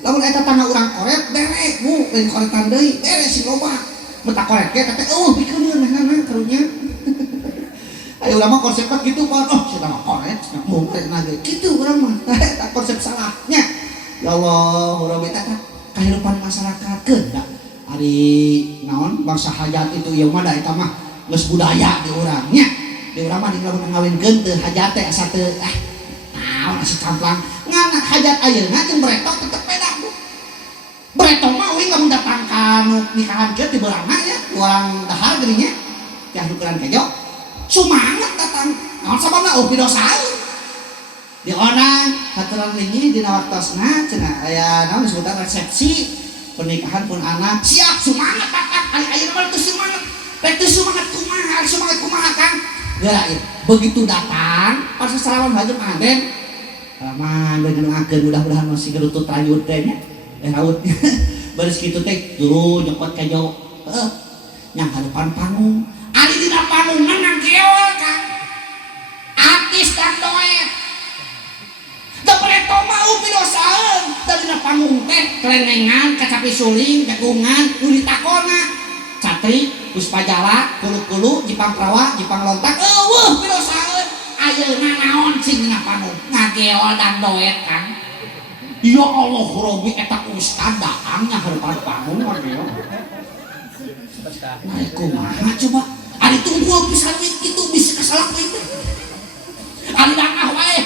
lamun eta tangga urang koret bere bu lain koretan deui bere si loba meta koret ge teh pikeun nah karunya ayo urang mah konsepna kitu pan cenah mah koret cenah mungkin nage kitu urang mah eta konsep salahnya ya Allah urang beta kehidupan masyarakat keundak ari naon bangsa hajat itu ieu mah da eta mah geus budaya di urang nya di urang mah lamun ngawinkeun teu hajat teh asa teu naon asa camplang ngan hajat ayeuna jeung bretok tetep beda bretok mah euy lamun datang ka nu nikahan keun ti beurangna ya urang dahar geuning nya teh ukuran kejo sumanget datang naon sababna pidosaeun di orang haturan ini dina waktosna cenah aya naon disebutna resepsi pernikahan pun anak siap semangat kali ayeuna mah teu semangat rek teu semangat kumaha Kang geura ieu begitu datang pas salaman hajat aden aman bener ngakeun mudah-mudahan masih gerutut rayut teh nya raut baris kitu teh tuluy nyokot kejo nyang ka depan panggung ari dina panggungan nangkeol Kang artis dan doet Tepreto mau pidosaeun dalina panggung teh kelenengan kacapi suling dagungan nu ditakona catri puspajala kulu-kulu jipang prawa jipang lontak eueuh pidosaeun ayeuna naon sing dina panggung ngageol dan doet Kang ya Allah Robi eta ustad datang nya hareupan panggung ngageol nah kumaha coba ari tunggu pisan kitu bisa kasalak we teh ari dangah wae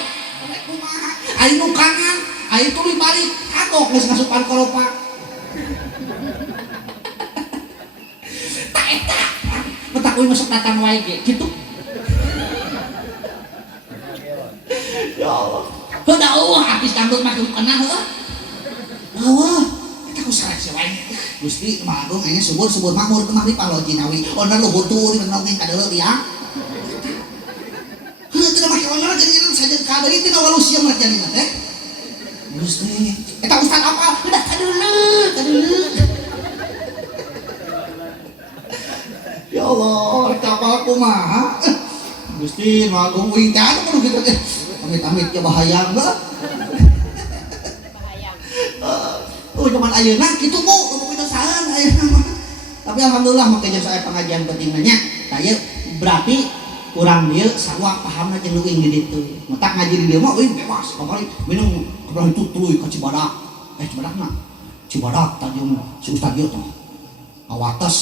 ayo nukangan, ayo tuluy balik, kagok geus ngasupan koropa. Tak eta, mentak we masuk datang wae ge, kitu. Ya Allah. Heuda eueuh artis dangdut mah kudu kenal heuh. Eueuh, eta ku seleksi wae. Gusti Maha Agung aya subur-subur makmur teu mah di Palojinawi. Ona luhur tuluy nongeng ka deuleu liang. Teu make onar jadi saja ka deui teh walusia mah jadi teh. Gusti, eta ustad apa? Udah kadeuleu. Ya Allah, eta apa kumaha? Gusti Maha Agung uing teh anu kudu kitu teh. amit-amit ya bahaya enggak. Oh cuman ayeuna kitu Bu, nu pisahan ayeuna mah. Tapi alhamdulillah makanya saya pengajian penting nanya. Taya berarti kurang dia sarua pahamna jeung leuwih di ditu. Mutak ngaji di dieu mah euy bebas, kamari minum kebelah itu tuluy ka Cibadak. Cibadakna. Cibadak tajung si ustad ieu teh. Awates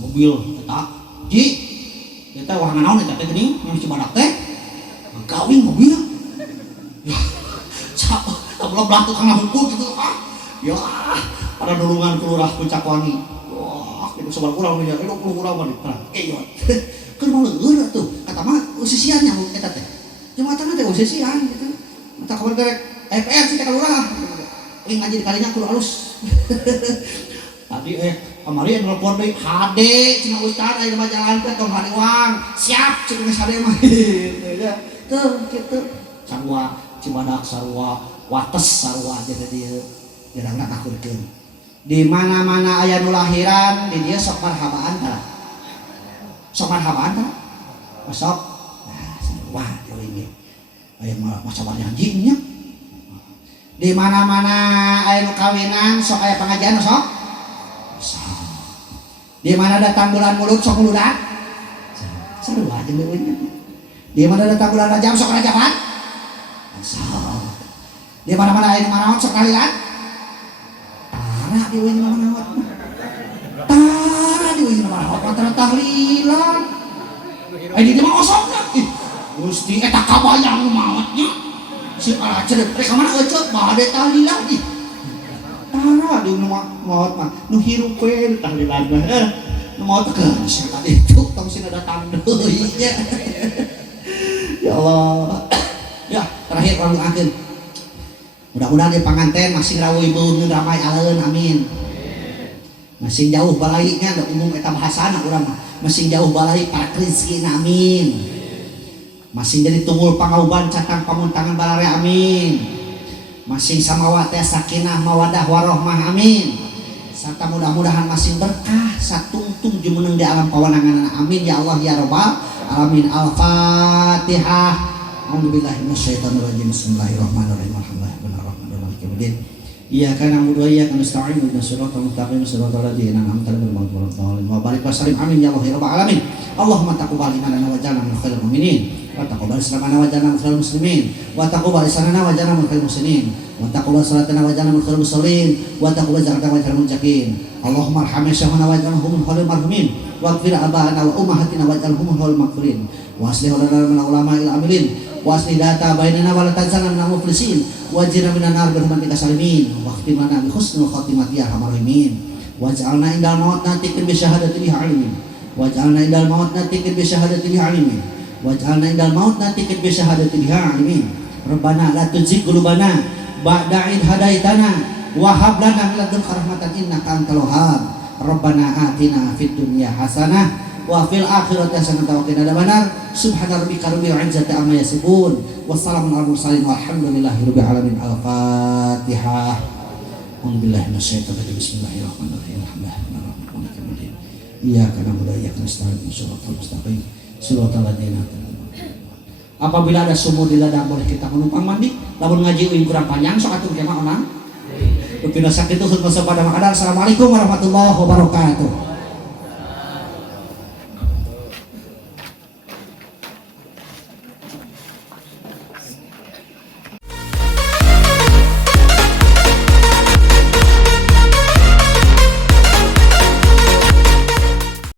mobil eta. Ji, eta wahana naon eta teh geuning yang Cibadak teh? Gawing mobil. Ya. Belum belatuk kena hukum gitu ah. Ya, pada dulungan kelurah Puncak Wangi. Wah, itu sebar kurang nih, itu kurang banget. Nah, kayaknya, kan malu tuh. Kata mah usisiannya kita teh. Cuma tanya teh usisian gitu. Mata kabar derek FR sih kelurah. Ini ngaji di kalinya kudu halus. Tadi kemarin nelpon deui HD cina ustad aya di jalan teh tong hadiwang. Siap cina geus HD mah. Tuh kitu. Sarua Cibadak sarua Wates sarua jadi dia jarang takurkeun. Di mana-mana aya nu lahiran di dieu sok marhabaan tah. Sok marhabaan tah. Sok. Nah, sarua deui ge. Aya masa haji nya. Di mana-mana aya nu kawinan sok aya pengajian sok. Sok. Di mana datang bulan Mulud sok muludan. Sarua jeung deui nya. Di mana datang bulan Rajab sok rajaban. Sok. Di mana-mana aya nu maraot sok kalilan. Tara di euy nu maraot. Tara di euy nu maraot antara tahlilan. Ai di mah osokna. Ih, Gusti eta kabayang nu maotnya. Si para cereup rek ka mana eceuk bade tahlilan ih. Tara di nu maot mah nu hirup we tahlilan mah. Nu maot keun sia tadi cuk tong sina datang deui nya. Ya Allah. Ya, terakhir kalau akhir. Mudah-mudahan di panganten masih rawuh ibu ramai aleun amin. Masih jauh balainya da umum eta bahasana urang mah. Masih jauh balai para rezeki amin. Masih jadi tunggul pangauban catang pamuntangan balare amin. Masih samawat teh sakinah mawadah warohmah amin. Serta mudah-mudahan masih berkah satungtung jumeneng di alam pawanangan amin ya Allah ya rabbal alamin. Al-Fatihah. A'udzubillahi minasyaitonirrajim. Bismillahirrahmanirrahim. Alhamdulillahirrahmanirrahim. Iyyaka na'budu wa iyyaka nasta'in. Ihdinas siratal mustaqim. Siratal ladzina an'amta 'alaihim ghairil maghdubi 'alaihim wa barik wa sallim amin ya Allah ya rabbal alamin. Allahumma taqabbal imanana wa ij'alna min khairil mu'minin wa taqabbal islamana wa ij'alna min khairil muslimin wa taqabbal ihsanana wa ij'alna min khairil muslimin wa taqabbal salatana wa ij'alna min khairil musallin wa taqabbal zakatana wa ij'alna min muttaqin. Allahumma arham syaihana wa ij'alhum min khairil marhumin waghfir aba'ana wa ummahatina wa ij'alhum min khairil maghfirin wa aslih lana min ulama'il amilin wa aslih data bainana wa la tanzana minal muflisin wajirna minan nar birahmatika salimin wa khtim lana bi husnil khatimati ya arhamar rahimin waj'alna indal maut natiqin bi syahadati bi alimin waj'alna indal maut natiqin bi syahadati bi alimin waj'alna indal maut natiqin bi syahadati bi alimin. Rabbana la tuzigh qulubana ba'da id hadaitana wa hab lana min ladunka rahmatan innaka antal wahhab. Rabbana atina fid dunya hasanah wa fil akhirati hasanah wa qina adzabannar. Subhana rabbika rabbil izzati amma yasifun. Wassalamu alal mursalin walhamdulillahi rabbil alamin. Al-Fatihah. A'udzubillahi minasyaitonir rajim. Bismillahirrahmanirrahim. Alhamdulillahirabbil iyyaka na'budu wa iyyaka nasta'in. Shiratal mustaqim. Shiratal ladzina apabila ada sumur di ladang boleh kita menumpang mandi. Lamun ngaji uing kurang panjang sok atuh kemah onang. Upina sakitu husnul pada makadar. Assalamualaikum warahmatullahi wabarakatuh.